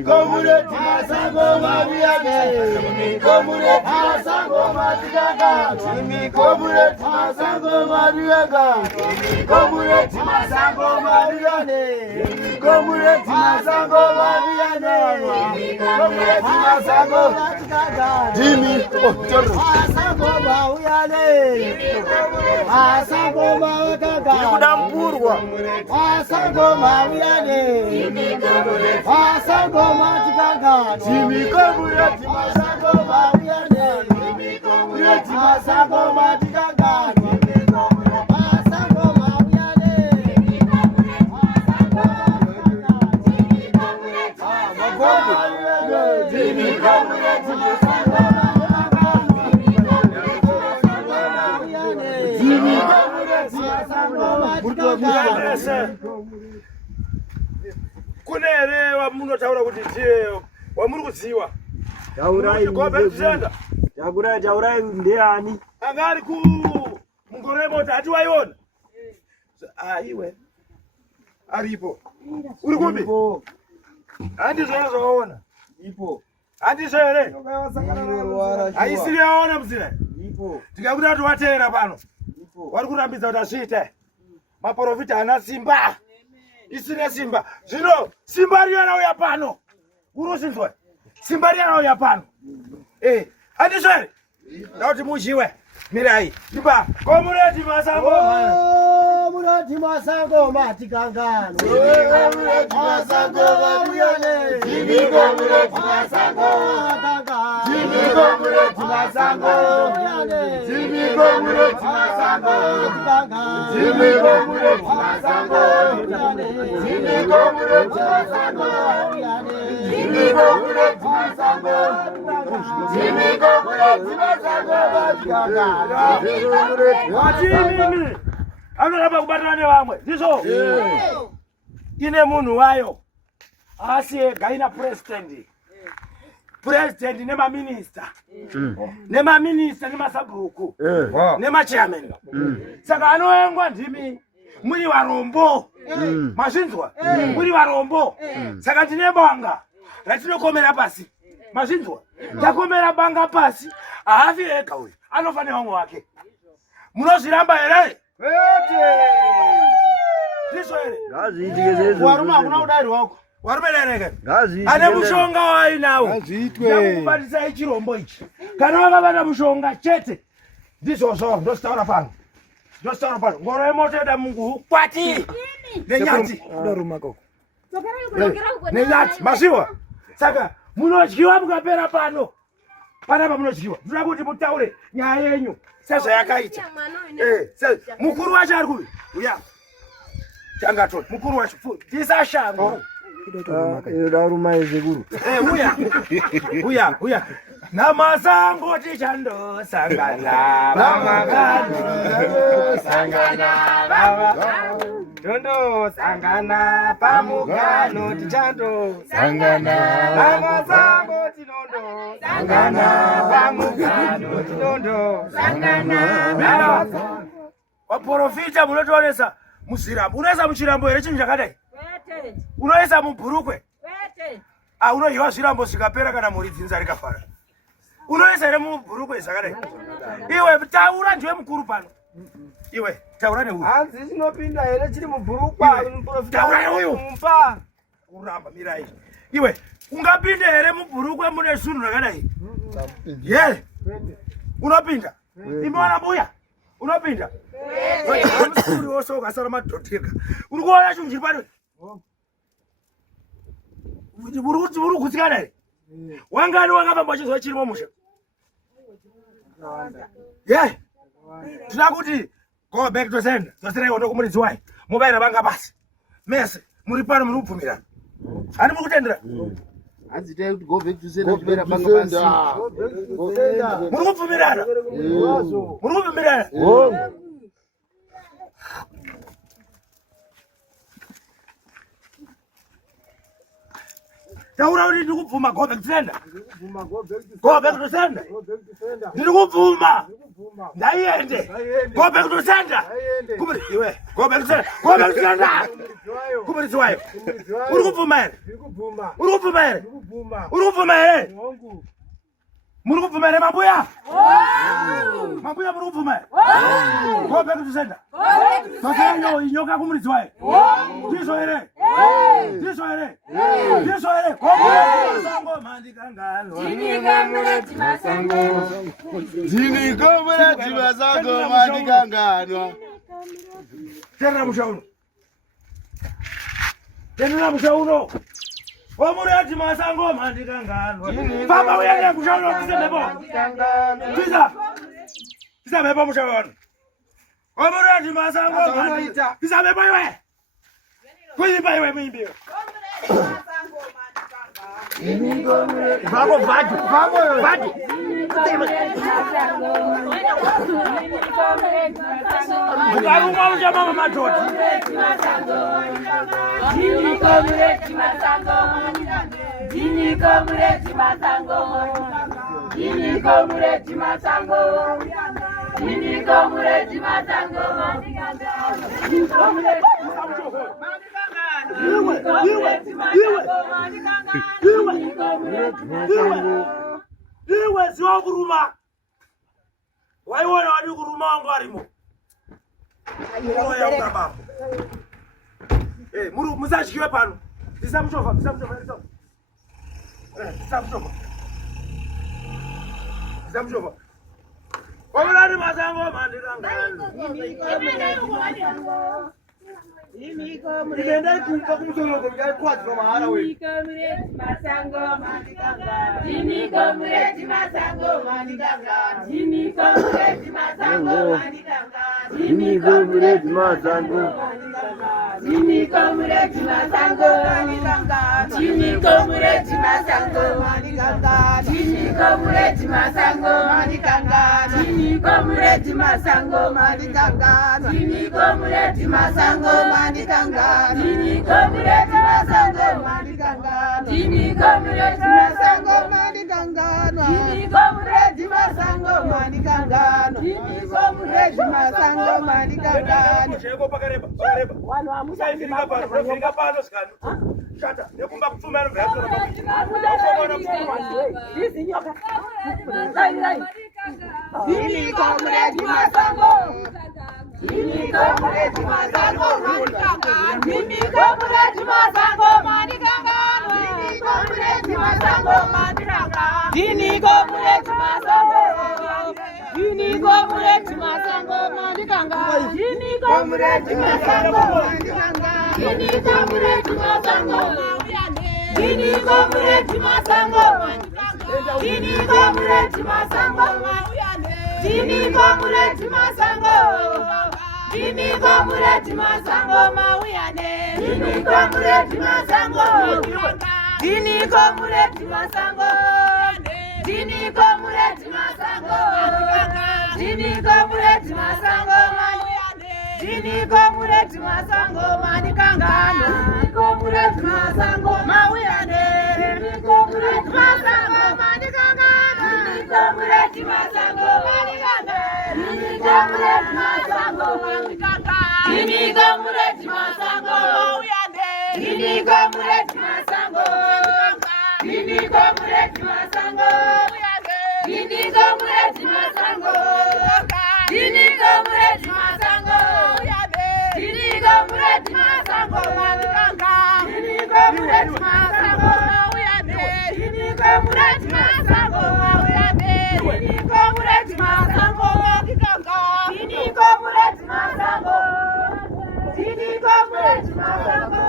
Komure Masango Maria, Kunere wamunotaura kuti ndiye wamuri kuziwa. Taurai ndiani? Anga ari mungoro yemota ati waiona? Iwe aripo. Uri kumbi? Handizvo zvawaona? Ipo. Handizvo here? Haisiri yaona muzira? Ipo. Tikakuti ati wateera pano. Wari kurambidza kuti asviite. Maprofita haana simba. Isina simba. Zvino simba riya rauya pano. Unosinzwa? Simba riya rauya pano. Handizvo here? Ndauti muchiwe. Mirai. Ipa. Komureti masango. Murati masango matikangano. Masango mabuyane. Jimiko murati masango. Jimiko murati masango. Jimiko murati masango. Jimiko murati masango. Jimiko murati masango. Jimiko murati masango. Jimiko murati masango. Anoramba kubatana nevamwe. Ndizvo? Ine munhu wayo. Asi ega ina president. President nemaminista. Nemaminista nemasabhuku. Nemachairman. Saka anoengwa ndimi muri varombo. Mazvinzwa? Muri varombo. Saka ndine banga ratinokomera pasi. Mazvinzwa? Takomera banga pasi. Haafi ega uyu. Anofanira vamwe vake. Munozviramba here? Ndizvo here? Warume hakuna udari wako. Warume dereke. Ane mushonga wainawo. Ndakukubatisai chirombo ichi. Kana wakabata mushonga chete. Ndizvozvo ndositaura pano. Ndositaura pano. Ngoro yemoto yeda mungu kwati. Nenyati. Nenyati. Mashiwa. Saka munodyiwa mukapera pano. Panapa munodyiwa. Ndoda kuti mutaure nyaya yenyu. Sezvayakaita. Mukuru wacho ari kuvi. Uya. Changato. Mukuru wacho. Tisashango. Daruma ziguru. Uya. Namasango tichandosangana. Vamakani. Sangana. Tondo sangana. Pamukano tichandosangana. Namasango tinondo. Sangana. Pamukano tinondo. Sangana. Waprofita munotoonesa muzirambo. Unoisa muchirambo here chinhu chakadai? Unoisa mubhurukwe? Unohyiwa zvirambo zvikapera kana mhuri dzinza rikafara. Unoisa here mubhurukwe zvakadai? Iwe taura ndiwe mukuru pano. Iwe taura neuyu. Hanzi chinopinda here chiri mubhurukwa. Taura neuyu. Mumba. Kuramba mirai. Iwe ungapinda here mubhurukwe mune zvinhu zvakadai? Ye. Unopinda? Imewana mbuya? Unopinda? Uri wose ukasara madhoteka. Uri kuona chinhu chiri pano? Uri kutsikana here? Wangani wakafamba chizwa chirimo musha? Ye. Tinoda kuti go back to sender. Dzoserai wondo kumuridzi wayo. Mubayira vanga basi. Mese muri pano muri kubvumirana. Hani muri kutendera? Hanzi itai kuti go back to sender chibera banga basi. Muri kubvumirana? Muri kubvumirana? Taura kuti ndiri kubvuma go back to sender. Go back to sender. Ndiri kubvuma. Ndaiende. Go back to sender. Kumuri iwe. Go back to sender. Go back to sender. Kumuri wayo. Uri kubvuma here? Uri kubvuma here? Uri kubvuma here? Muri kupfuma ere mambuya? Mambuya muri kupfuma? Go back to center. Masanyo inyoka kumuridzi wae. Ndizo ere. Ndizo ere. Ndizo ere. Masango mandikanganwa. Ndinikomureti masango. Ndinikomureti masango mandikanganwa. Tena mushauno. Tena mushauno. Omureti masango mandikanganwa. Baba uyane mushauno kisemebo. Kiza. Kiza bebo mushauno. Omureti masango mandikanganwa. Kiza bebo iwe. Kuimba iwe mwimbi. Vamos, vado. Aruma ujama matoti. Ndinikomureti masango. Ndinikomureti masango. Ndinikomureti masango. Ndinikomureti masango. Iwe siwa kuruma. Waiona wadi kuruma wangu arimo. Oya ukababa. Muru musashikiwe pano. Tisamuchofa. Tisamuchofa. Omurati masango mandikangano. Ndinenda kumpa kumsolo kwa kwati kwa mahara we. Ndinikomureti masango mandikangano. Ndinikomureti masango mandikangano. Ndinikomureti masango mandikangano. Ndinikomureti masango. Ndinikomureti masango mandikangano. Ndinikomureti masango mandikangano. Ndinikomureti masango mandikangano. Ndinikomureti masango mandikangano. Ndinikomureti masango mandikangano. Ndinikomureti masango mandikangano. Ndinikomureti masango mandikangano. Ndinikomureti masango mandikangano. Ndinikomureti masango mandikangano. Chego pakareba. Wanu amusa Ndinga pano sikanu. Shata, nekumba kupfuma no vyaso. Ndizinyoka. Ndinikomureti masango. Ndinikomureti masango mandikangano. Ndinikomureti masango mandikangano. Ndinikomureti masango mandikangano. Ndinikomureti masango. Ndinikomureti masango mandikangano. Ndinikomureti masango mandikangano. Ndinikomureti masango. Ndinikomureti masango mandikangano. Ndinikomureti masango. Ndinikomureti masango. Ndinikomureti masango mauyane. Ndinikomureti masango. Ndinikomureti masango. Ndinikomureti masango. Ndinikomureti masango mauyane. Ndinikomureti masango mandikangano. Ndinikomureti masango mauyane. Ndinikomureti masango mandikangano. Ndinikomureti masango mandikangano. Ndinikomureti masango mandikangano. Ndinikomureti masango mauyane. Ndinikomureti masango mandikangano. Ndinikomureti masango mauyane. Ndinikomureti masango. Ndinikomureti masango mauyane. Ndinikomureti masango mandikangano. Ndinikomureti masango mauyane. Ndinikomureti masango mauyane. Ndinikomureti masango mandikangano. Ndinikomureti masango. Ndinikomureti masango.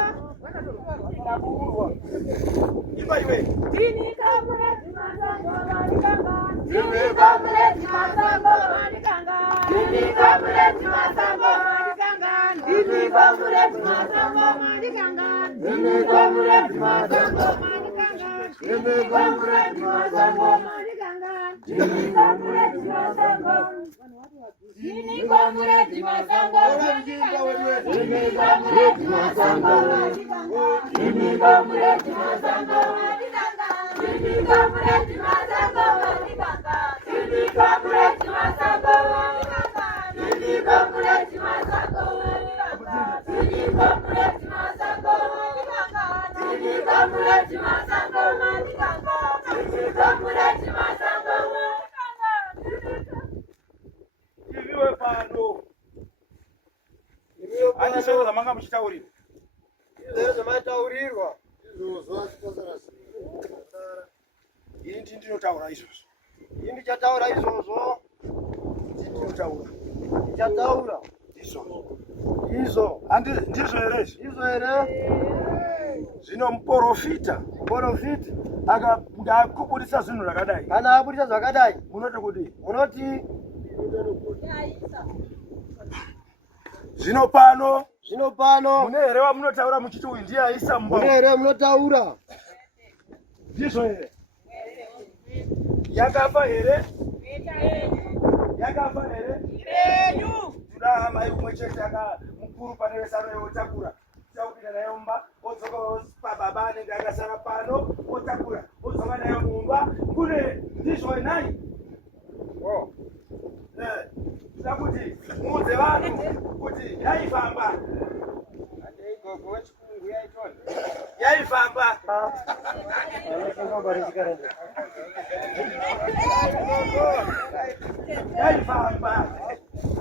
Imba iwe. Ndinikomureti masango mandikangano. Ndinikomureti masango mandikangano. Ndinikomureti masango mandikangano. Ndinikomureti masango mandikangano. Ndinikomureti masango mandikangano. Ndinikomureti masango mandikangano. Ndinikomureti masango. Ndinikomureti masango mandikangano. Ndinikomureti masango mandikangano. Ndinikomureti masango mandikangano. Ndinikomureti masango mandikangano. Ndinikomureti masango mandikangano. Ndinikomureti masango mandikangano. Ndinikomureti masango mandikangano. Ndinikomureti masango mandikangano. Ndinikomureti masango zvamanga muchitaurirwa. Zvamataurirwa. Ini ndinotaura izvozvo. Ini ndichataura izvozvo. Ndinotaura. Ndichataura. Izvo. Ndizvo here izvi? Izvo here. Zvino muprofita akakubudisa zvinhu zvakadai. Kana abudisa zvakadai. Munoti kuti? Munoti. Zvino pano. Mune here wamunotaura muchiti uyu ndiye aisa mumba. Mune here munotaura. Ndizvo here? Yakafa here? Yakafa here? Tuda hama umwe chete mukuru pane vesano yotakura. Tichakupinda nayo mumba, odzoka pababa anenge akasara pano, otakura, odzoka nayo mumba. Kune ndizvo nai? Tida kuti muudze vanhu kuti yaifamba. Yaifamba. Yaifamba.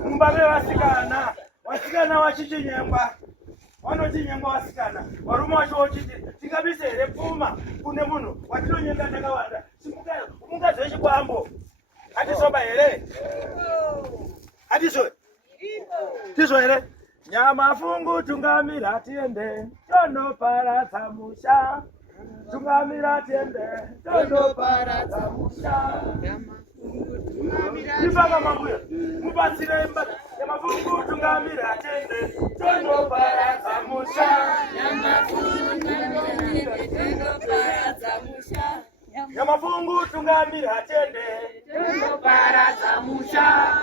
Mumba mevasikana. Vasikana vachichinyengwa. Vanochinyengwa vasikana. Varume vacho vochiti tingabise here pfuma kune munhu watinonyenga takawanda. Mukadzi wechikwambo. Hatisoba here? Hatiso? Tizvo here? Nyama fungu tungamira tiende, tonoparadza musha. Tungamira tiende, tonoparadza musha. Ifaka mambuya, mubatsire imba. Nyama fungu tungamira tiende, tonoparadza musha. Nyama fungu tungamira tiende, tonoparadza musha.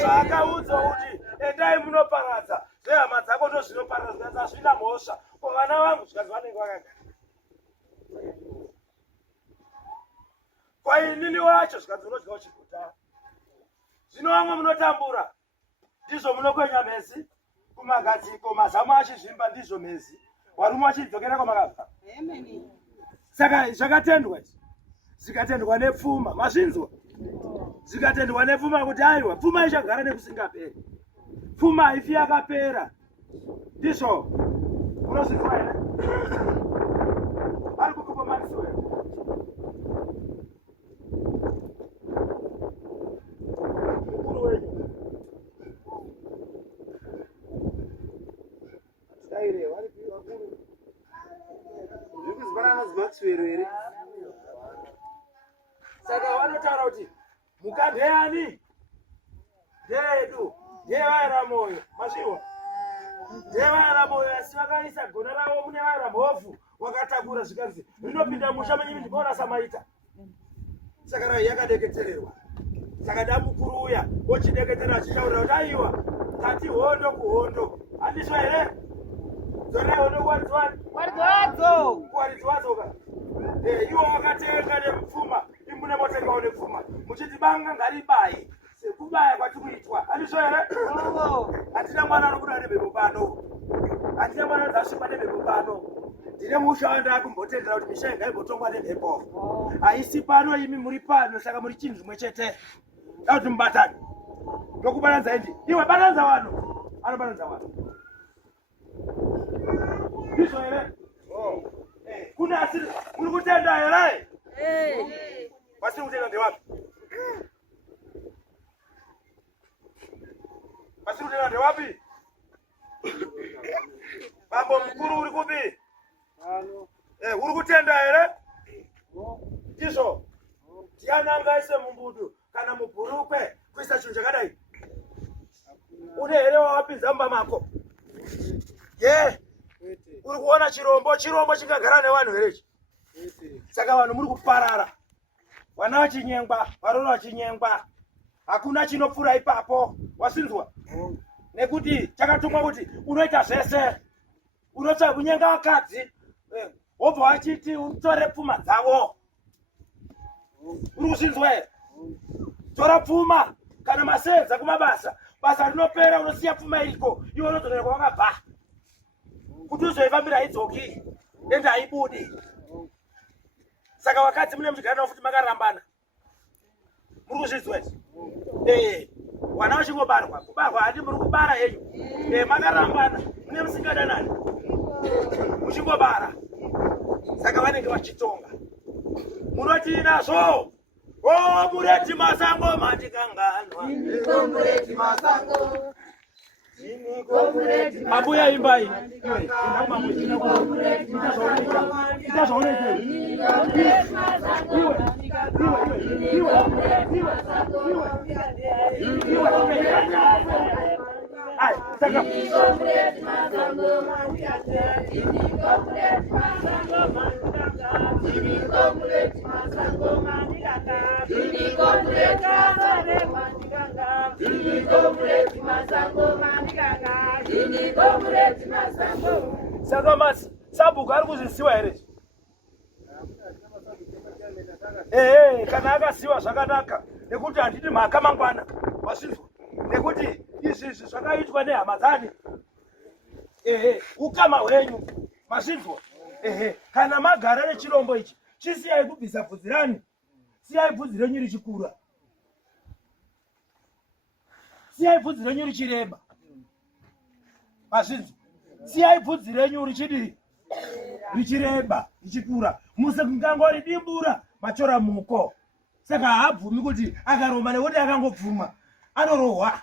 Zvakaudza kuti endai munoparadza zvehama dzako ndozvinoparadza zvikadzi hazvina mhosva. Ko vana vangu zvikadzi vanenge vakagara. Kwainini wacho zvikadzi unodya uchiguta. Zvino vamwe munotambura ndizvo munokwenya mhezi kumagadziko, mazamu achizvimba ndizvo mhezi. Varume vachidzokera kwamakabva. Saka zvakatendwa izvi. Zvikatendwa nepfuma, mazvinzwa? Zvikatendwa nepfuma kuti aiwa pfuma ichagara nekusingaperi. Pfuma haifi yakapera. Ndizvo. Unozvinzwa here? Ari kukupa maniso here? Mukuru wenyu. Tikaire vari vakuru. Zvikuzivana anonzi Maxwell here? Saka vanotaura kuti muka ndeyani? Ndeyedu. Ndeyevaramoyo. Mazviwa? Ndeyevaramoyo asi vakaisa gona ravo mune varamhovhu wakatakura zvikadzi. Rinopinda musha menyimi ndikaona samaita. Saka rai yakadeketererwa. Saka damukuru uya ochideketera achitaurira kuti aiwa kati hondo kuhondo. Handizvo here? Dzona hondo kuwaridzwani? Kuwaridzwadzo ka? Iwo wakatenga nepfuma. Imune motengawo nepfuma. Muchiti banga ngaribaye. Sekubaya kwatikuitwa. Handizvo here? Hatina mwana anobuda nemhepo pano. Hatina mwana anodzasvikwa nemhepo pano. Ndine musha wandava kumbotendera kuti misha ingaibotongwa nemhepo. Haisi pano imi muri pano, saka muri chinhu chimwe chete. Dai kuti mubatane. Ndokubananza indi. Iwe bananza wano. Anobananza wano. Ndizvo here? Kuna asiri muri kutenda here? Pasiri kutenda ndewapi? Pasiri kutenda ndewapi? Bambo mkuru uri kupi? Uri kutenda here? Ndizvo. Ndiani angaise mumbudu kana mubhurukwe kuisa chinhu chakadai? Une here wawapinza mumba mako? Uri kuona chirombo chingagara nevanhu here ichi? Saka vanhu muri kuparara. Vana vachinyengwa, varoora vachinyengwa. Hakuna chinopfuura ipapo. Wasinzwa? Nekuti chakatumwa kuti unoita zvese. Unotsva kunyenga vakadzi. Wobva wachiti utore pfuma dzavo. Uri kusinzwa here? Tora pfuma kana masedza kumabasa. Basa rinopera unosiya pfuma iriko. Iwe unodzokera kwawakabva. Kuti uzoifambira haidzoki. Ende haibudi. Saka vakadzi mune muchigara navo futi makarambana. Muri kuzvinzwa here? wana wachingobarwa kubarwa hati muri kubara yenyu makarambana mune musingadanani muchingobara saka vanenge vachitonga munoti nazvo mureti masango matikanganwa mabuya imbai saka masi sabhuku ari kuzvisiwa here kana akasiwa zvakanaka nekuti handiti mhaka mangwana wasvinzwa nekuti izvi zvakaitwa nehama dzani ukama hwenyu masvinzwa kana magara nechirombo ichi chisiyai kubvisa bvudzi rani siyai bvudzi renyu richikura siyai bvudzi renyu richireba masvinzwa siyai bvudzi renyu richidii richireba richikura musingangori dimbura machora muko saka haabvumi kuti akaroma nekuti akangopfuma anorohwa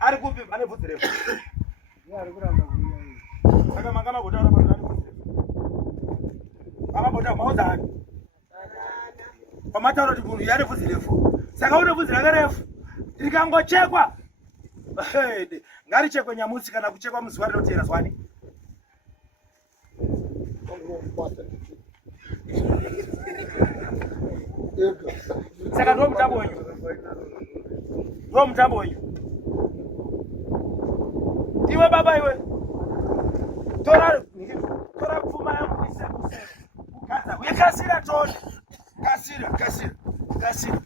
ari kupi ane bvudzi refu saka manga magotaura kuti ane bvudzi refu amabota maodzani pamataura kuti munhu yane bvudzi refu saka une bvudzi rake refu rikangochekwa ngarichekwe nyamusi kana kuchekwa muzuva rinotera zwani saka ndo mutambo wenyu iwe baba iwe tora pfuma yangu ise kugadza uyekasira toni kasira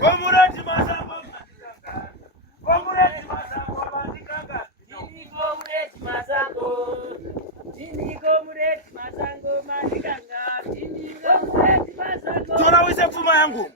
komureti masango vandikanga tora uise pfuma yangu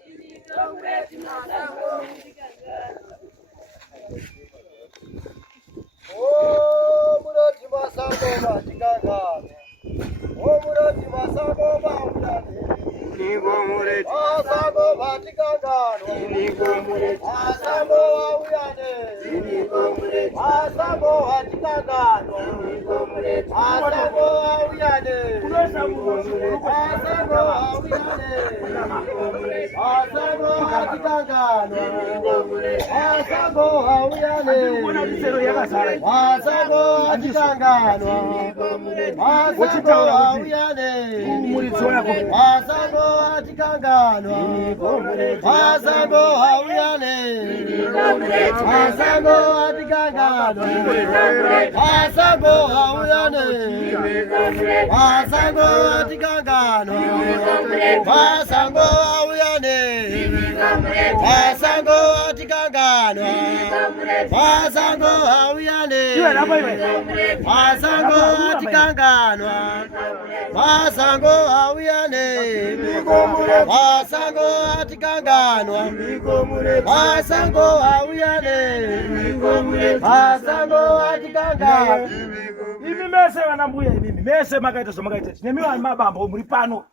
imi mese vana mbuya imimi mese makaita zvamakaita tinemiwa mabambo muri pano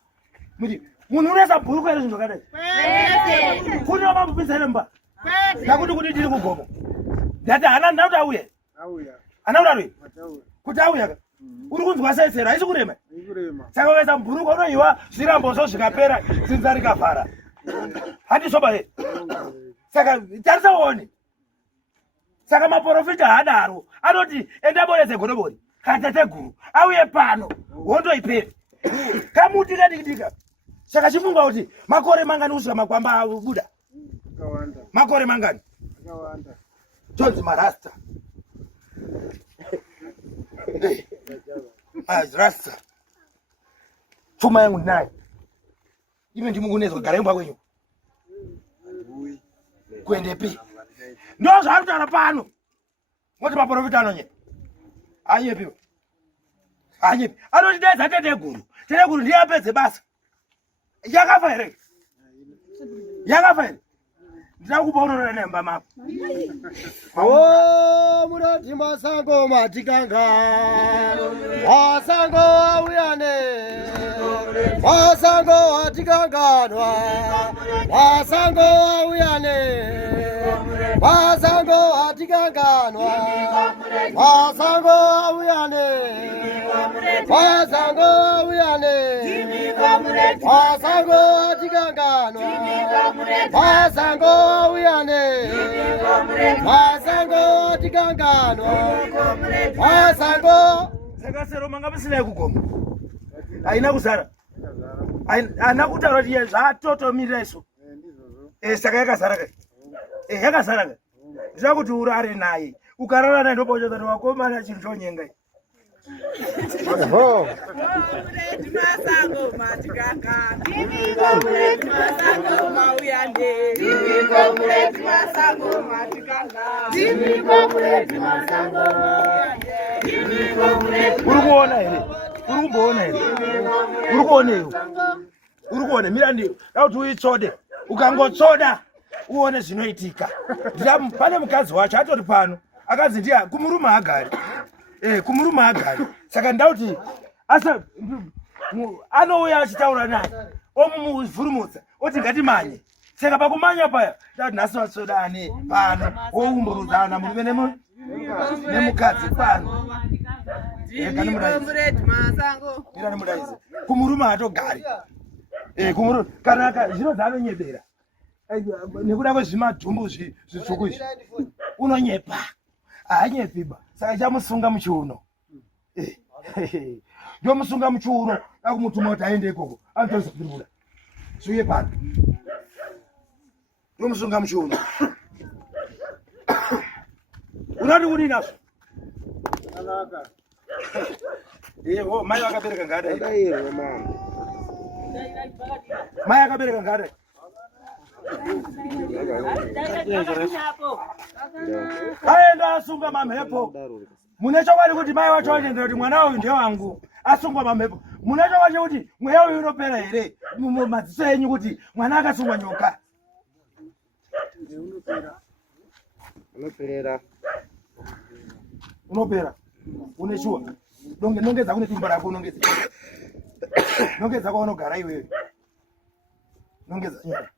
muti munhu unoisa bhuruku here zvinhu zvakadai kune wamambopinza nemba nakuti kuti tiri kugomo ndati hana ndauti auya anaurarwe kuti auya uri kunzwa seisero haisi kurema saka ukaisa bhuruku unoiwa zvirambozo zvikapera dzinza rikavhara handisoba he saka tarisaone saka maprofita hadaro anoti endaboneze godobori kateteguru auye pano hondoipere kamuti kadikidika saka chifunga kuti makore mangani kusvika makwamba abuda makore mangani tonzi marasta rasta pfuma yangu ndinayo ime ndimukunezwa gara imba kwenyu kuendepi ndo zvaarikutaura pano moti maprofita anonye anyepiwa anyepi anoti daidza teteguru ndiye apedze basa Yakafa here. Yakafa here. Ndakupa unoona nemba mako. Oh, munoti masango matikanga. Masango uyane. Masango atikanganwa. Masango uyane. Masango atikanganwa. Masango uyane. Masango uyane. Masango atikanganwa. Masango uyane. Masango atikanganwa. Masango Sakasero mangabe sina kugoma. Aina kuzara. Ana kutaura kuti zvatoto mireso. Saka yakazara kai. Yakazara kai. Zvakuti urare naye. Ukarara naye ndipo uchazoto wakomana chinhu chonyenga. Oh. Masango matikanga. Masango mauyande. Masango matikanga. Urikuona here. Urikuona here. Urikuoneyo. Urikuona mira ndiyo. Kuti uitsode. Ukangotsoda uone zvinoitika. Pane mukadzi wacho atori pano. Akazi ndiya kumurume agari. Kumurume agari. Saka ndauti asa anouya achitaura naye. Omuvhurumutsa. Oti ngatimanye. Saka pakumanya paya ndati nhasi vatsodane pano woumburudzana murume nemukadzi pano. Mirani mudaize. Kumurume atogari. Kumurume kana zvino dzaanonyebera. Nekuda kwezvimadhumbu zvitsvuku izvi. Unonyepa. Haanyepiba. Saka chamusunga muchiuno. Ndomusunga muchiuno. Akumutuma kuti aende ikoko. Anotozopirura. Suye pano. Ndomusunga muchiuno. Unati kudini nazvo? Anaka. Mai vakabereka ngada. Akairwa mama. Mai akabereka ngada. Aenda asunga mamhepo. Mune chokwadi kuti mai wacho achienda kuti mwana uyu ndiye wangu. Asungwa mamhepo. Mune chokwadi kuti mweya uyu unopera here. Madziso enyu kuti mwana akasungwa nyoka. Unoperera. Unopera. Une shuwa. Nongedza kune timba rako nongedza. Nongedza kwa unogara iwewe. Nongedza.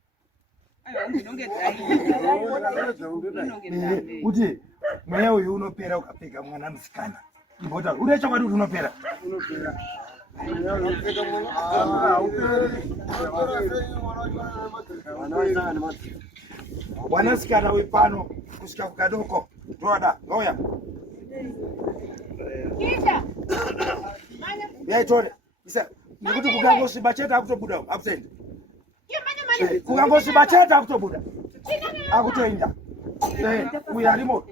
Kuti mweya uyu unopera ukapfeka mwana musikana. Imbota une chokwadi kuti unopera. Wanasikana wepano kusvika kukadoko. Ndoda, ngauya. Yaitore. Isa, nekuti kukangosviba chete akutobuda absent. Kukangosviba chete akutobuda. Akutoenda. Uya arimo.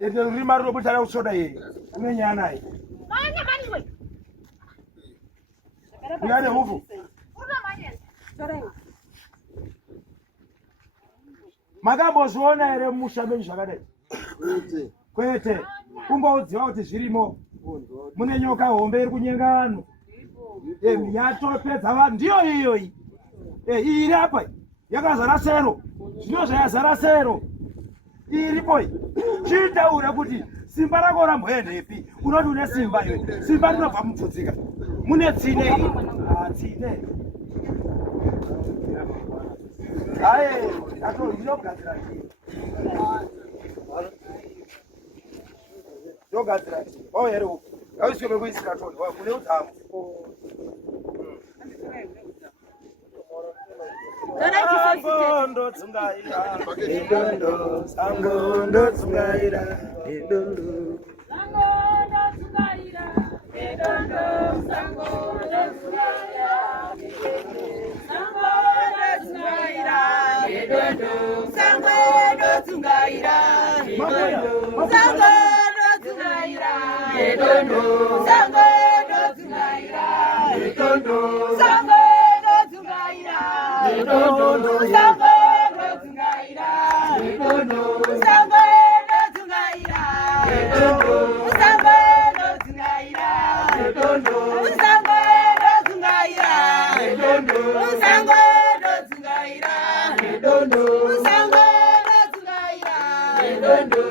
Rima rinobudara kusoda yeye. Unenyaya naye. Uya nehuvu. Makambozviona here musha menyu zvakadai? Kwete. Kungoziva kuti zvirimo. Mune nyoka hombe iri kunyenga vanhu. Yatopedza vanhu ndiyo iyoyi. Iri apa yakazara sero. Zvino zvayazara sero. Iripo. Chitaura kuti simba rako ramboendepi. Unoti une simba iwe. Simba rinobva mupfudzika. Mune tsine iyi. Tsine. Aye, ato ndinogadzira chii. Ndogadzira chii. Here uko. Aiswe bekuisika toni. Kune udzamu. Sango tsungaira. Edondo. Sango tsungaira. Edondo. Sango tsungaira. Edondo. Sango tsungaira. Sango tsungaira. Sango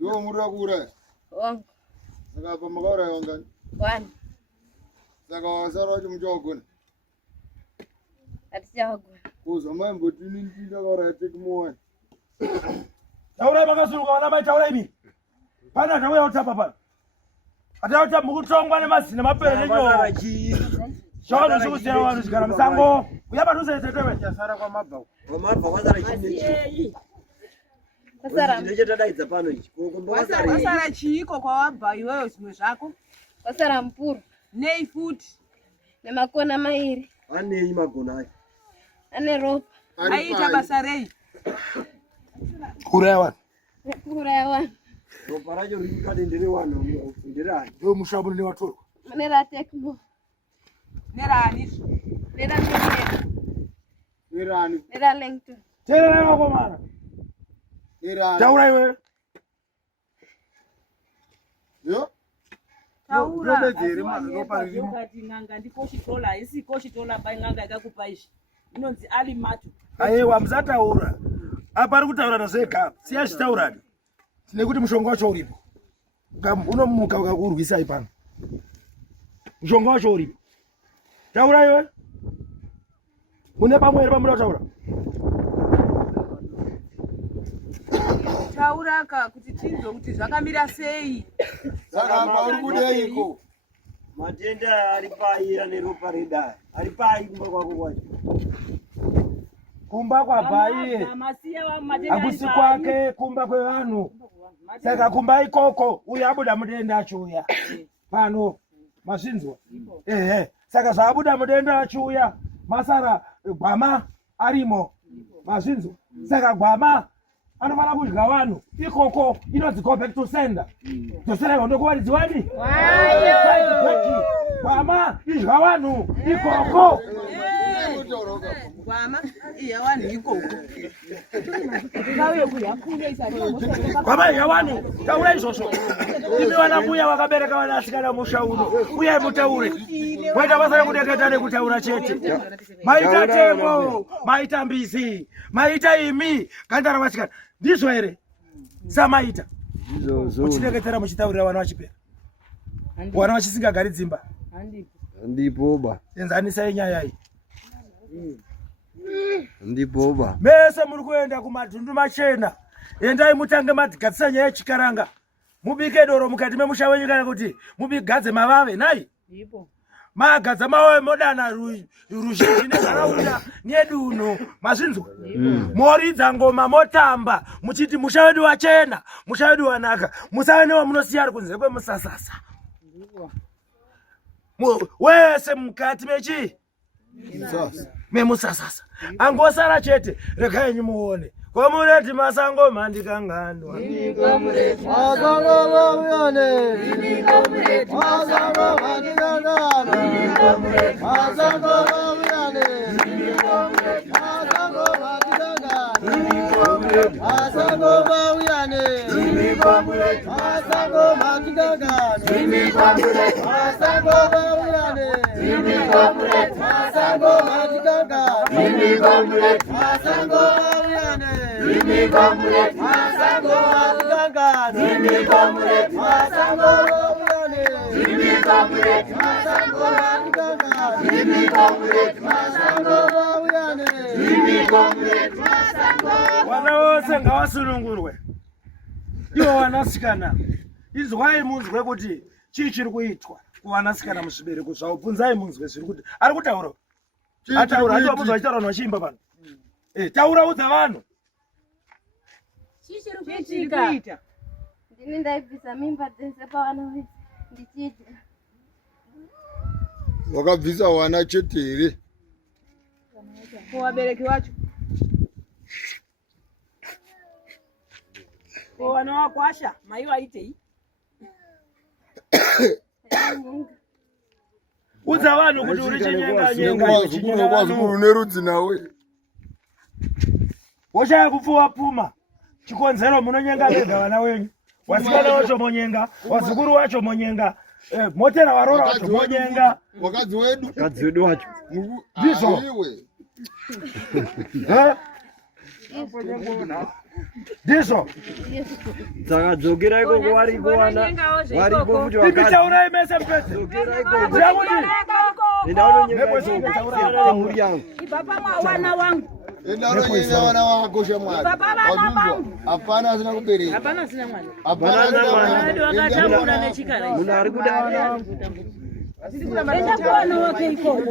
Ndio muri wakura. Wangu. Saka pa makora wangani. Wani. Saka wasara chumjogona. Atichagwa. Kuzo mambo tinintinda kora tekumuwani. Taura makasuluka wana mai taura imi. Pana tawe utapa pana. Atauta mukutongwa nemazina mapere nenyo. Shona sikuziya wanu zigara msango. Kuyaba tuzetetewe chasara kwa mabva. Kwa mabva kwazara chini. Kwasara. Ndechotadaidza pano ichi. Kwasara chiiko kwawabva iwewe zvimwe zvako? Kwasara mpuru. Nei futi. Nemakona mairi. Anei magona ayo. Ane ropa. Aita basa rei. Kura yawana. Kura yawana. Ropa racho riri mukati nderewano nderani. Ndio mushabu ni watoro. Manera Tecmo. Nerani. Nera Nera. Nerani. Nera Lengton. Tera yako mara. Nerani. Taura iwe. Yo. Taura. Ropa riri. Kati nganga ndikoshitola isi koshitola pai nganga ikakupa ishi. Inonzi ali matu. Aiwa mzataura. Apa ari kutaura nazeka. Siya chitaurani. Tine kuti mushonga wacho uripo. Unomuka ukakurwisa ipano. Mushonga wacho uripo. Taura iwe. Mune pamwe ere pamura taura. Taura ka kuti tinzwe kuti zvakamira sei. Saka pa uri kudeiko. Matenda ari pai ane ropa reda. Ari pai kumba kwako kwacho. Kumba kwa bai. Masiya wa matenda. Akusi kwake kumba kwe vanhu. Saka kumba ikoko uyabuda mudenda achuya. Pano masvinzwa. Saka zvabuda mudenda achuya. Masara gwama arimo. Masvinzwa. Saka gwama anofana kudya vanhu. Ikoko inonzi go back to sender. Tosera ndokuwaridziwani? Gwama idya vanhu. Ikoko. Gwama iya vanhu ikoko. Gwama idya vanhu. Taura izvozvo. Imi vana mbuya vakabereka vana asikana musha uno. Uyai mutaure. Waita basa rekudeketa nekutaura chete. Maita tembo, maita mbizi, maita imi, gandara vasikana. Ndizvo here? Samaita. Muchideketera muchitaurira vana vachipera. Vana vachisingagari dzimba. Ndipoba. Enzanisai nyaya iyi. Ndipoba. Mese muri kuenda kumadhundu machena. Endai mutange madzigadzisa nyaya yechikaranga. Mubike doro mukati memusha wenyu kana kuti mubigadze mavave nai. Ndipo. Magadza mawe modana ruzhinji nenharaunda neduno. Mazvinzwa? Moridza ngoma motamba muchiti musha wedu wachena, musha wedu wanaka. Musave newamunosiya ari kunze kwemusasasa. Wese mukati mechi? Memusasasa. Angosara chete regai nyimuone. Komureti masango mandikangandwa. Masango mamuyane. Masango mandikangandwa. Masango mamuyane. Masango mandikangandwa. Masango mamuyane. Masango mandikangandwa. Masango mamuyane. Masango mandikangandwa. Masango mamuyane. Masango mandikangandwa. Masango mamuyane. Masango mandikangandwa. Vana vose ngavasunungurwe. Ivo vanasikana. Izwai munzwe kuti chii chiri kuitwa kuvanasikana muzvibereko zvavo. Bvunzai munzwe zviri kuti. Ari kutaura. Ataura. Hatiwa munzwa achitaura vanhu vachiimba pano. Taura udza vanhu. Chichikuita. Ndini ndaibvisa mimba dzese pavana vedu. Ndichidya. Wakabvisa wana chete here? Wabereki wacho. Ko wana wakwasha mai waitei. Udza vanhu kuti uri chinyenga nyenga. Unokwazi kurune rudzi nawe. Woshaya kupfuwa pfuma. Chikonzero munonyenga vega vana wenyu. Wasikana wacho monyenga, wazukuru wacho monyenga, motera warora wacho monyenga. Wakadzi wedu. Wakadzi wedu wacho. Ndizvo. Ndizvo. Saka dzokera ikoko warikuwana. Wariko kuti Ipi taura imese mpedzi. dzokera ikoko. Ndakuti. Enda unonyeka dzokera muri yangu. Baba mwana wangu. Enda unonyeka wana wako shamwari. Baba wana wangu. Hapana asina kubereka. Hapana sina mwana. Hapana asina mwana. Ndio akachakuna nechikara. Munhu ari kuda wana. Enda kuona wake ikoko.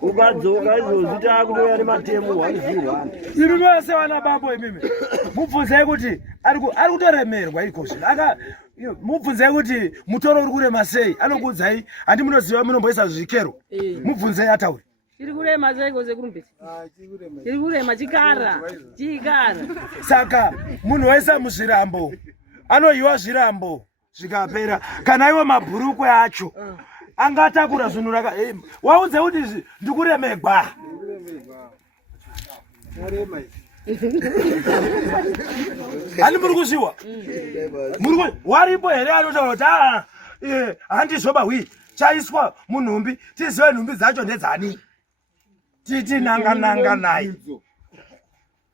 Ukadzoka izvozvi taakutoya nematemu waizirwana. Imi mose vana babo imimi. Mubvunzei kuti ari kutoremerwa ikosvi. Mubvunzei kuti mutoro uri kurema sei. Anokuudzai handi munoziva munomboisa zvikero. Mubvunzei ataure. Tiri kurema zvaiko zekurumbisa. Tiri kurema chikara. Saka munhu wese muzvirambo anoyiwa zvirambo zvikapera. Kana iwe mabhurukwe acho angatakura zvinhu waudze kuti ndikuremegwa. Ani muri kuzviwa? Waripo here anotaura kuti handizoba hwi chaiswa munhumbi tizive nhumbi dzacho ndedzani. Titi nanga nayi.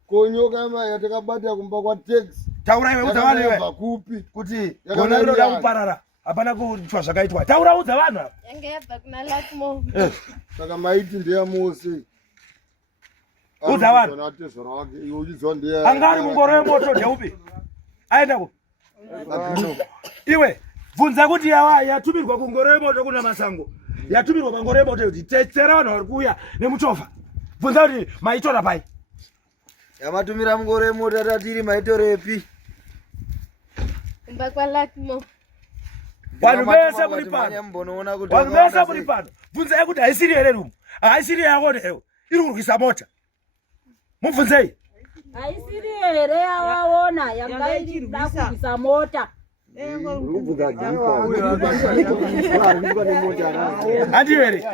Konyoka mai yatakabata kumba kwa taxi. Taura iwe udza vanhu iwe kupi kuti gona rinoda kuparara. Hapana kuitwa zvakaitwa. Taura udza vanhu apa. Yanga yabva kuna Latmo. Saka maiti ndeya Mose. Udza vanhu. Angari mungoro yemoto ndeupi? Aenda ku. Iwe bvunza kuti yatumirwa kungoro yemoto kuna Masango. Yatumirwa pangoro yemoto kuti tetsera vanhu vari kuuya nemuchovha. Bvunza kuti maitora pai. Yamatumira mungoro yemoto tatiri maitorepi. Kumba kwa Latmo. Vanhu vese muri pano. Vanhu vese muri pano. Bvunzai kuti haisiri here rumu. Haisiri yako ndeyo. Iri kurwisa mota. Mubvunzei. Haisiri here yawaona yangaida kurwisa mota. Handi here.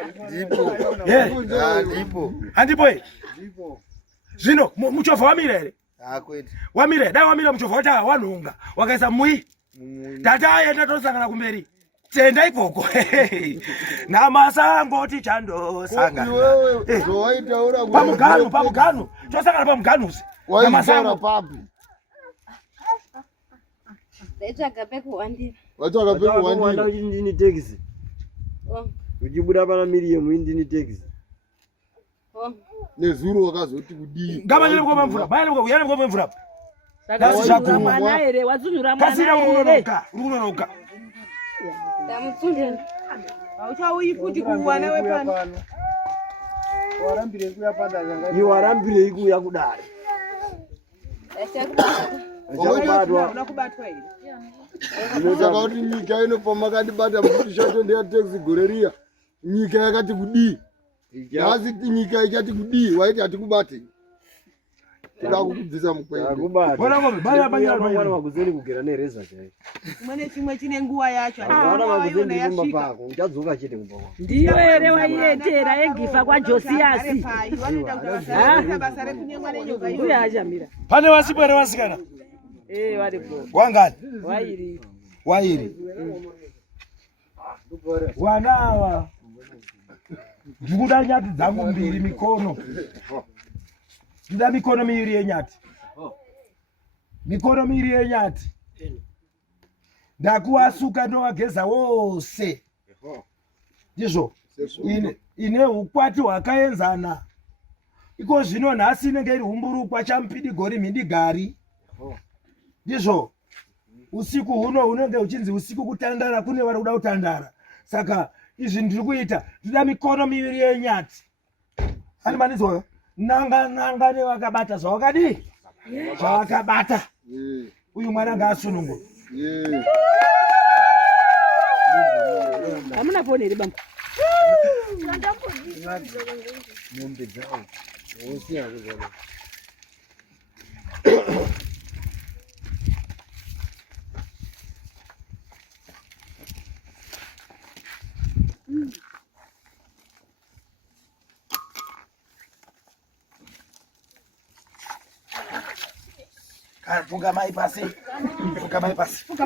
Handipo here. Zvino muchovha wamira here. Wamira. Dai wamira muchovha wata wanhunga. Wakaisa mui. Tata aenda tosangana kumberi. Tenda ikoko. Namasango tichandosangana. Pamugano. Tosangana pamuganuzi. Namasango papi. Ndaitsvaga pekuwandira. Watsvaga pekuwandira. Kuti ndini taxi. Uchibuda pana Miriam indini taxi. Nezuro wakazoti kudii. Ngabanyele kwa mvura. Bayele kwa uyane kwa mvura. Dasi zvakunyura mwana here, wadzunyura mwana here. Kasira urunonoka. Ndamutsundira. Hauchauyi futi kuwana wepano. Warambire kuya padanga. Ni warambire kuya kudai. Unakubatwa here. Saka kuti nyika inopoma kadibata mfuti shato ndeya taxi goreria. Nyika yakati kudii. Yazi nyika ikati kudii waiti atikubate. Tida kukudzisa mukwende. Bona ngombe baya mwana wakuzeni kugera nereza chai. Mwene chimwe chine nguwa yacho. Mwana wakuzeni kumba pako uchadzoka chete kumba kwako. Ndiyo here wailetera egifa kwa Josias. Basa rekunyemwa nenyoka iyo. Uya achamira. Pane wasipo here wasikana? Varipo. Wangani? Wairi. Wanawa. Ndikuda nyati dzangu mbiri mikono. Ndida mikono miviri yenyati. Mikono miviri yenyati. Ndakuwasuka ndowageza wose. Ndizvo. Ine ukwati hwakaenzana. Iko zvino nhasi inenge iri humburukwa champidi gori mhindi gari. Ndizvo. Usiku huno unenge uchinzi usiku kutandara kune vari kuda kutandara. Saka izvi ndiri kuita ndida mikono miviri yenyati. Ani manizwa nanga nevakabata zvawakadi zvawakabata. Uyu mwana ngaasunungwe. Hamuna pone here bamba. Mombe dzao. Wosia kuzona. Funga mai pasi. Funga mai pasi. Funga.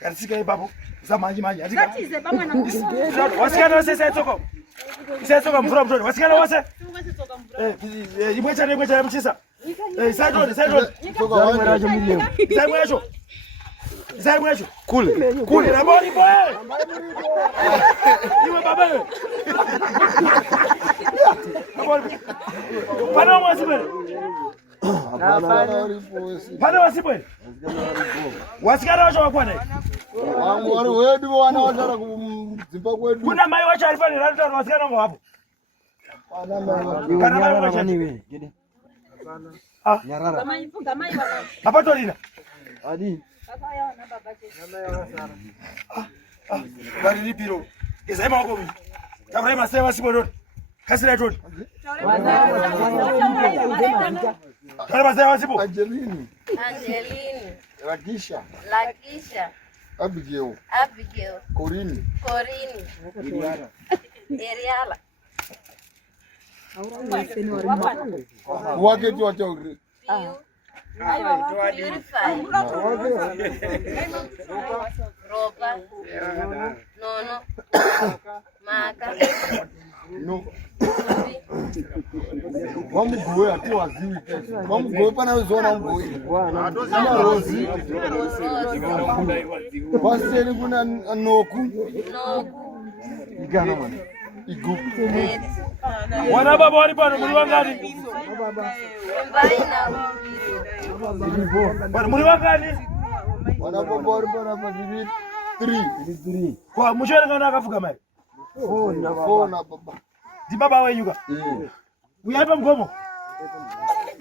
Katika ipapo za maji atika wasikana wose setsoko mvura mtoni wasikana wose imwe chane mchisa saidoni zaimwesho kule raboni boy iwe baba pana wasibele pana wasibele wasikana wacho wakwana wangu wari wedu wana watara kudzimba kwedu kuna mai wacho ari pane ratano wasikana ngo hapo kana mai wacho niwe gede nyarara mai apa torina adi akayona baba che bari lipiro ezema wako mimi kabla masema sibodo kasira toni kana masema sibo Angelini Lakisha Abigail Corini Eriala waketi wachauri Purify Ropa Nono Maka no wamugowe ati waziwi wamugowe pana uzona mugowe ina rozi paseni kuna noku igana mwana igu wana baba wali pano muri wangani muri wangani wana baba wali pano pa 3 kwa mushwele kana akafuka mai fona baba di baba wenyuka uyaipa mgomo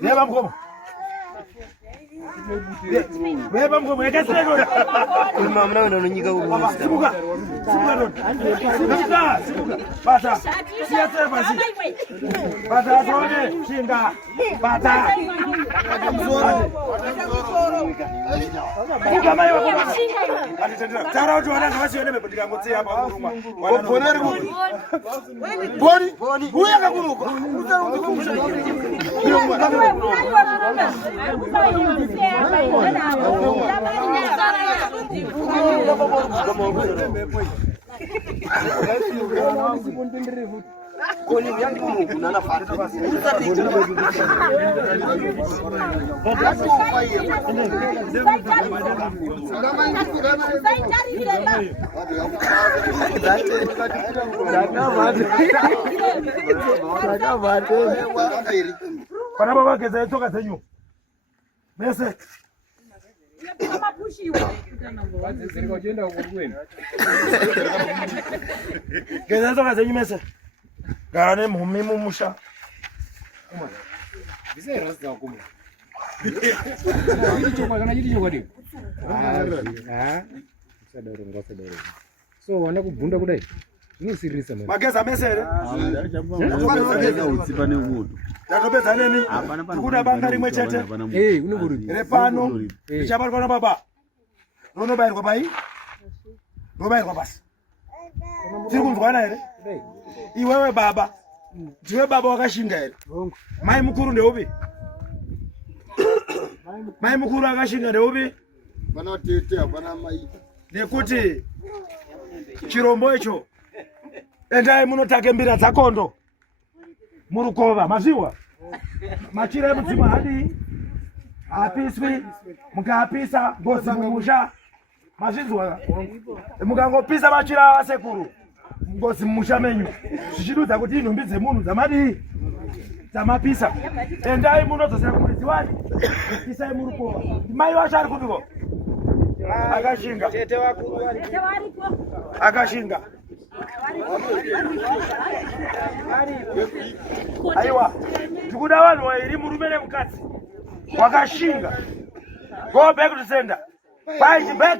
yaipa mgomo yaipa mgomo yakasira ndo Mama mna unanyika huko. sibuka ndo sibuka bata siate basi bata tone shinga bata buka mai wako atitendera tara watu wananga wasione mebadilika ngotsi hapa kuruma boneri boni uya kakuruka Koni yangu Mungu na nafasi. Para baba keza toka senyu mese keza toka senyu mese garane muhimu musha Bisa rasa aku. So wana kubunda kudai. Ni sirisa mama. mageza mesere utsipa nemutu tatopedza neni kuna banga rimwe chete unongori. repano ichabarwa na baba ronobayirwa pai robayirwa basi tiri kunzwana here iwewe baba ndiwe baba wakashinga here mai mukuru ndeupi mai mukuru akashinga ndeupi pana tete hapana mai nekuti chirombo icho endai munotake mbira dzakondo murukova maziwa machira emudzima hadi apiswi mukaapisa ngozi mumusha mazvinzwa mukangopisa machira asekuru ngozi mumusha menyu zvichidudza kuti inhumbi dzemunhu dzamadii dzamapisa endai munodzosera kumuridzi wani pisai murukova mai wacho ari kupiko akashinga akashinga aiwa ndikuda vanhu vairi murume nemukadzi wakashinga go back to sender fight back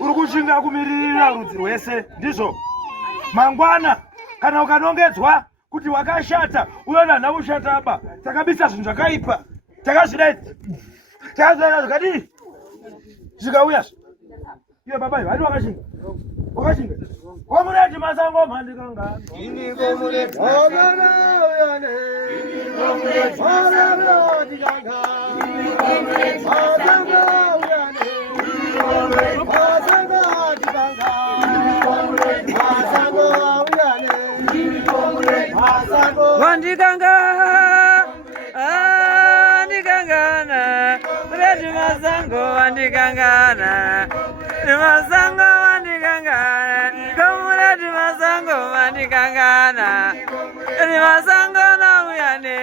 uri kushinga kumirira rudzi rwese ndizvo mangwana kana ukanongedzwa kuti wakashata uyona nhaushataba takabisa zvinhu zvakaipa takazvidaidza zvakadii zvikauya iwe babai vani wakashinga komureti masango mhandikanga Wandikanga, andikangana, mureti masango wandikangana, masango wandikangana, komureti masango wandikangana, masango nauyane,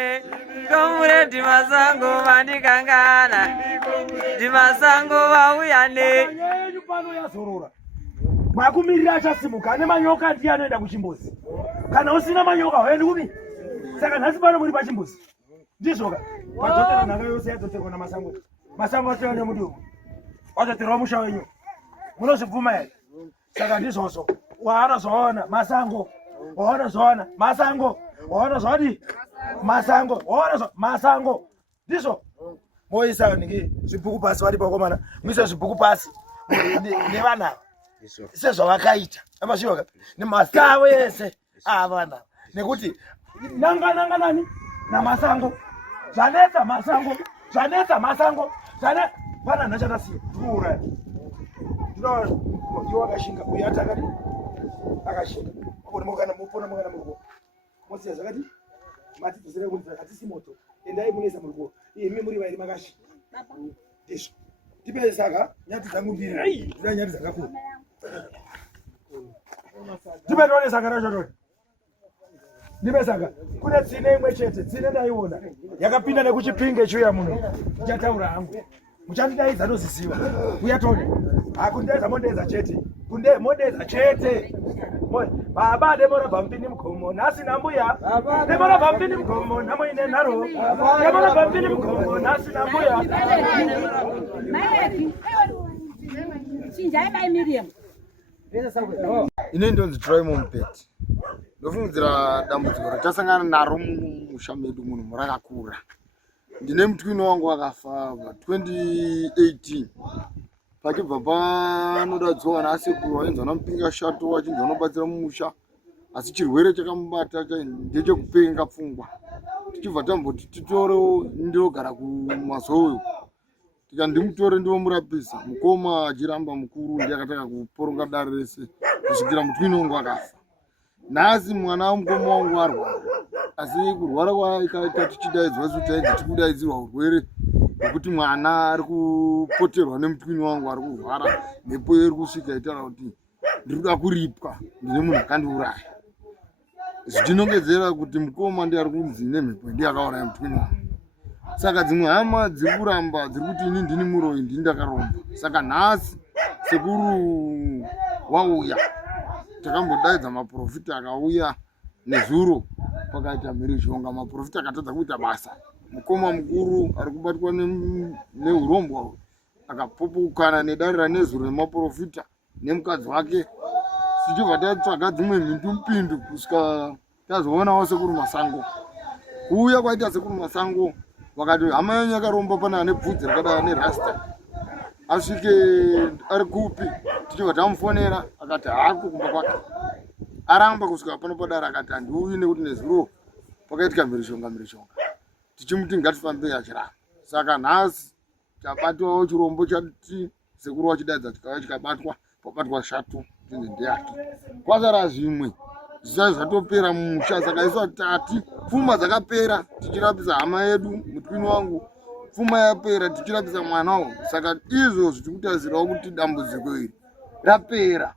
komureti masango wandikangana, masango wauyane. pano yazorora mwakumirira achasimuka ane manyoka ndiye anoenda kuchimbuzi kana usina manyoka haendi kumi saka nhasi pano muri pachimbuzi ndizvoka wadzotera nhanga yose yadzoterwa namasango ateva nemudumu wadzoterwa musha wenyu munozvibvuma here saka ndizvozvo waana zvaona masango waona zvaona masango waona zvadi masango waona masango ndizvo moisa ningi zvibhuku pasi vari pakomana muisa zvibhuku pasi nevana sezvavakaita amazviwa nemasawo ese avana nekuti nanga nani namasango zvanetsa masango pana nhachatasiya kuuraya ndinoona iwo akashinga uyo atakati akashinga mukana mupona mukana muruko mosiya zvakati matidzosere kunzi hatisi moto endai munesa muruko imi muri vairi makashinga ndizvo tipe saka nyati dzangu mbiri dzina nyati dzakakura tipe ndone saka racho ndipe saka kune tsine imwe chete tsine ndaiona yakapinda nekuchipinge chuya muno chataura hangu muchandidaidza nozisiwa uyatone hakundaidza mondedza chete mondedza chete baba demorabva mpini mgomo nhasi nambuya demorabva mpini mgomo namoine nharo demorabva mpini mgomo nhasi nambuya ine ndonzi Troy Mumpeti ndofungidzira dambudziko ratasangana naro mumusha medu muno murakakura ndine mutwino wangu wakafa 2018 pachibva panodadzwa nasekuru wainzwa namupinga shato wachinzwa nobatsira mumusha asi chirwere chakamubata ndechekupenga pfungwa tichibva tamboti titorewo ndinogara kumazoyo tika ndimutore ndiomurapisa mukoma achiramba mukuru ndiye akataka kuporonga dare rese kusvikira mutwino wangu akafa nhasi mwana wamukoma wangu arwara asi kurwara kwaikaita tichidaidzwa sutaidza tikudaidzirwa urwere nekuti mwana ari kupoterwa nemutwini wangu ari kurwara mhepo iri kusvika itaura kuti ndiri kuda kuripwa ndine munhu akandiuraya zvichinongedzera kuti mukoma ndiye ari kunzi nemhepo ndiye akauraya mutwini wangu saka dzimwe hama dziri kuramba dziri kuti ini ndini muroyi ndini ndakaromba saka nhasi sekuru wauya takambodaidza maprofita akauya nezuro pakaita mhirizhonga maprofita akatadza kuita basa mukoma mukuru ari kubatwa neurombwa akapopukana nedarira nezuro remaprofita nemukadzi wake tichibva tatsvaga dzimwe mhindu mpindu kusvika tazoonawo sekuru masango kuuya kwaita sekuru masango wakati hama yenyu yakaromba pana ane bvudzi rakadai nerasta asvike ari kupi tichibva tamufonera akati hako kumba kwake aramba kusvika pano padara akati handiuyi nekuti nezuro pakaitika mhirizhonga tichimuti ngatifambei achiramba saka nhasi tabatwawo chirombo chati sekuru wachidaidza chikauya chikabatwa pabatwa shato tinzi ndeyake kwazara zvimwe zvisati zvatopera mumusha saka isu tati pfuma dzakapera tichirapisa hama yedu mutwini wangu pfuma yapera tichirapisa mwanawo saka izvo zvichikutarisirawo kuti dambudziko iri rapera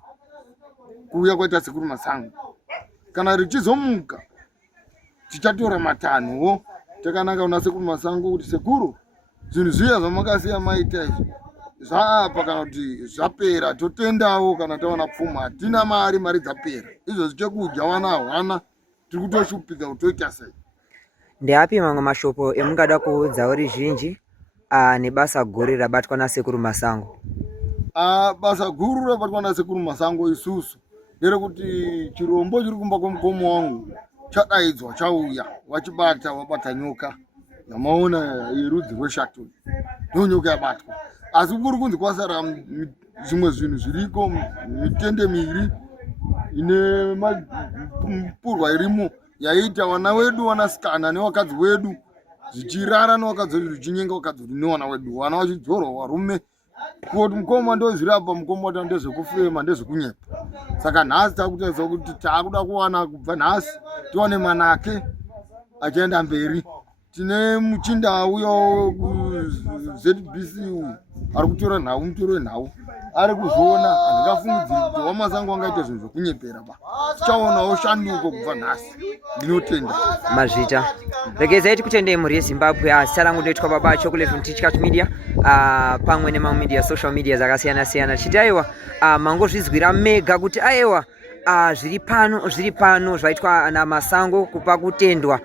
kuuya kwaita sekuru masango kana richizomuka tichatora matanhuwo takananga una sekuru masango kuti sekuru zvinhu zviya zvamakasiya maita izvi zvaapa kana kuti zvapera totendawo kana tawana pfuma hatina mari dzapera izvozvi chekudya wana hwana tiri kutoshupika kuti toita sei. Ndeapi mamwe mashoko emungada kuudza ruzhinji nebasa guru rabatwa nasekuru Masango? Basa guru rabatwa nasekuru Masango isusu nderekuti chirombo chiri kumba kwemukomo wangu chadaidzwa chauya wabata nyoka yamaona yerudzi rweshatuni ndonyoka yabatwa, asi kuri kunzi kwasara zvimwe zvinhu zviriko, mitende miri ine mapurwa irimo yaita wana wedu wanasikana newakadzi wedu zvichirara newakadzi wedu zvichinyenga wakadzi wedu newana wedu, wana wachidzorwa varume kuti mukoma ndozvirapa, mukoma wata ndezvekufema ndezvekunyepa. Saka nhasi takutarisa kuti takuda kuwana kubva nhasi tiwane manake achienda mberi. Tine muchinda uyo ZBC ari kutora nhau, mutoro wenhau ari kuzviona, handingafungidziri kuti waMasango angaita zvinhu zvekunyepera ba. Tichaonawo shanduko kubva nhasi, ndinotenda. Mazvita regezai tikutendei mhuri yeZimbabwe. Zita rangu ndoitwa Baba Chocolate from Teachcat Media, pamwe nemamwe media social media dzakasiyana-siyana. Chitaiwa mangozvizwira mega kuti aiwa zviri pano zvaitwa naMasango kupa kutendwa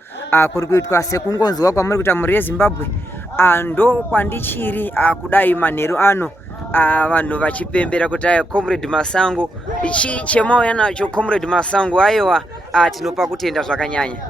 kuri kuitwa sekungonzwa kwamuri kuita mhuri yeZimbabwe. Ndo kwandichiri kudai manheru ano vanhu vachipembera kuti aiwa Comrade Masango chii chemauya nacho Comrade Masango, aiwa tinopa kutenda zvakanyanya.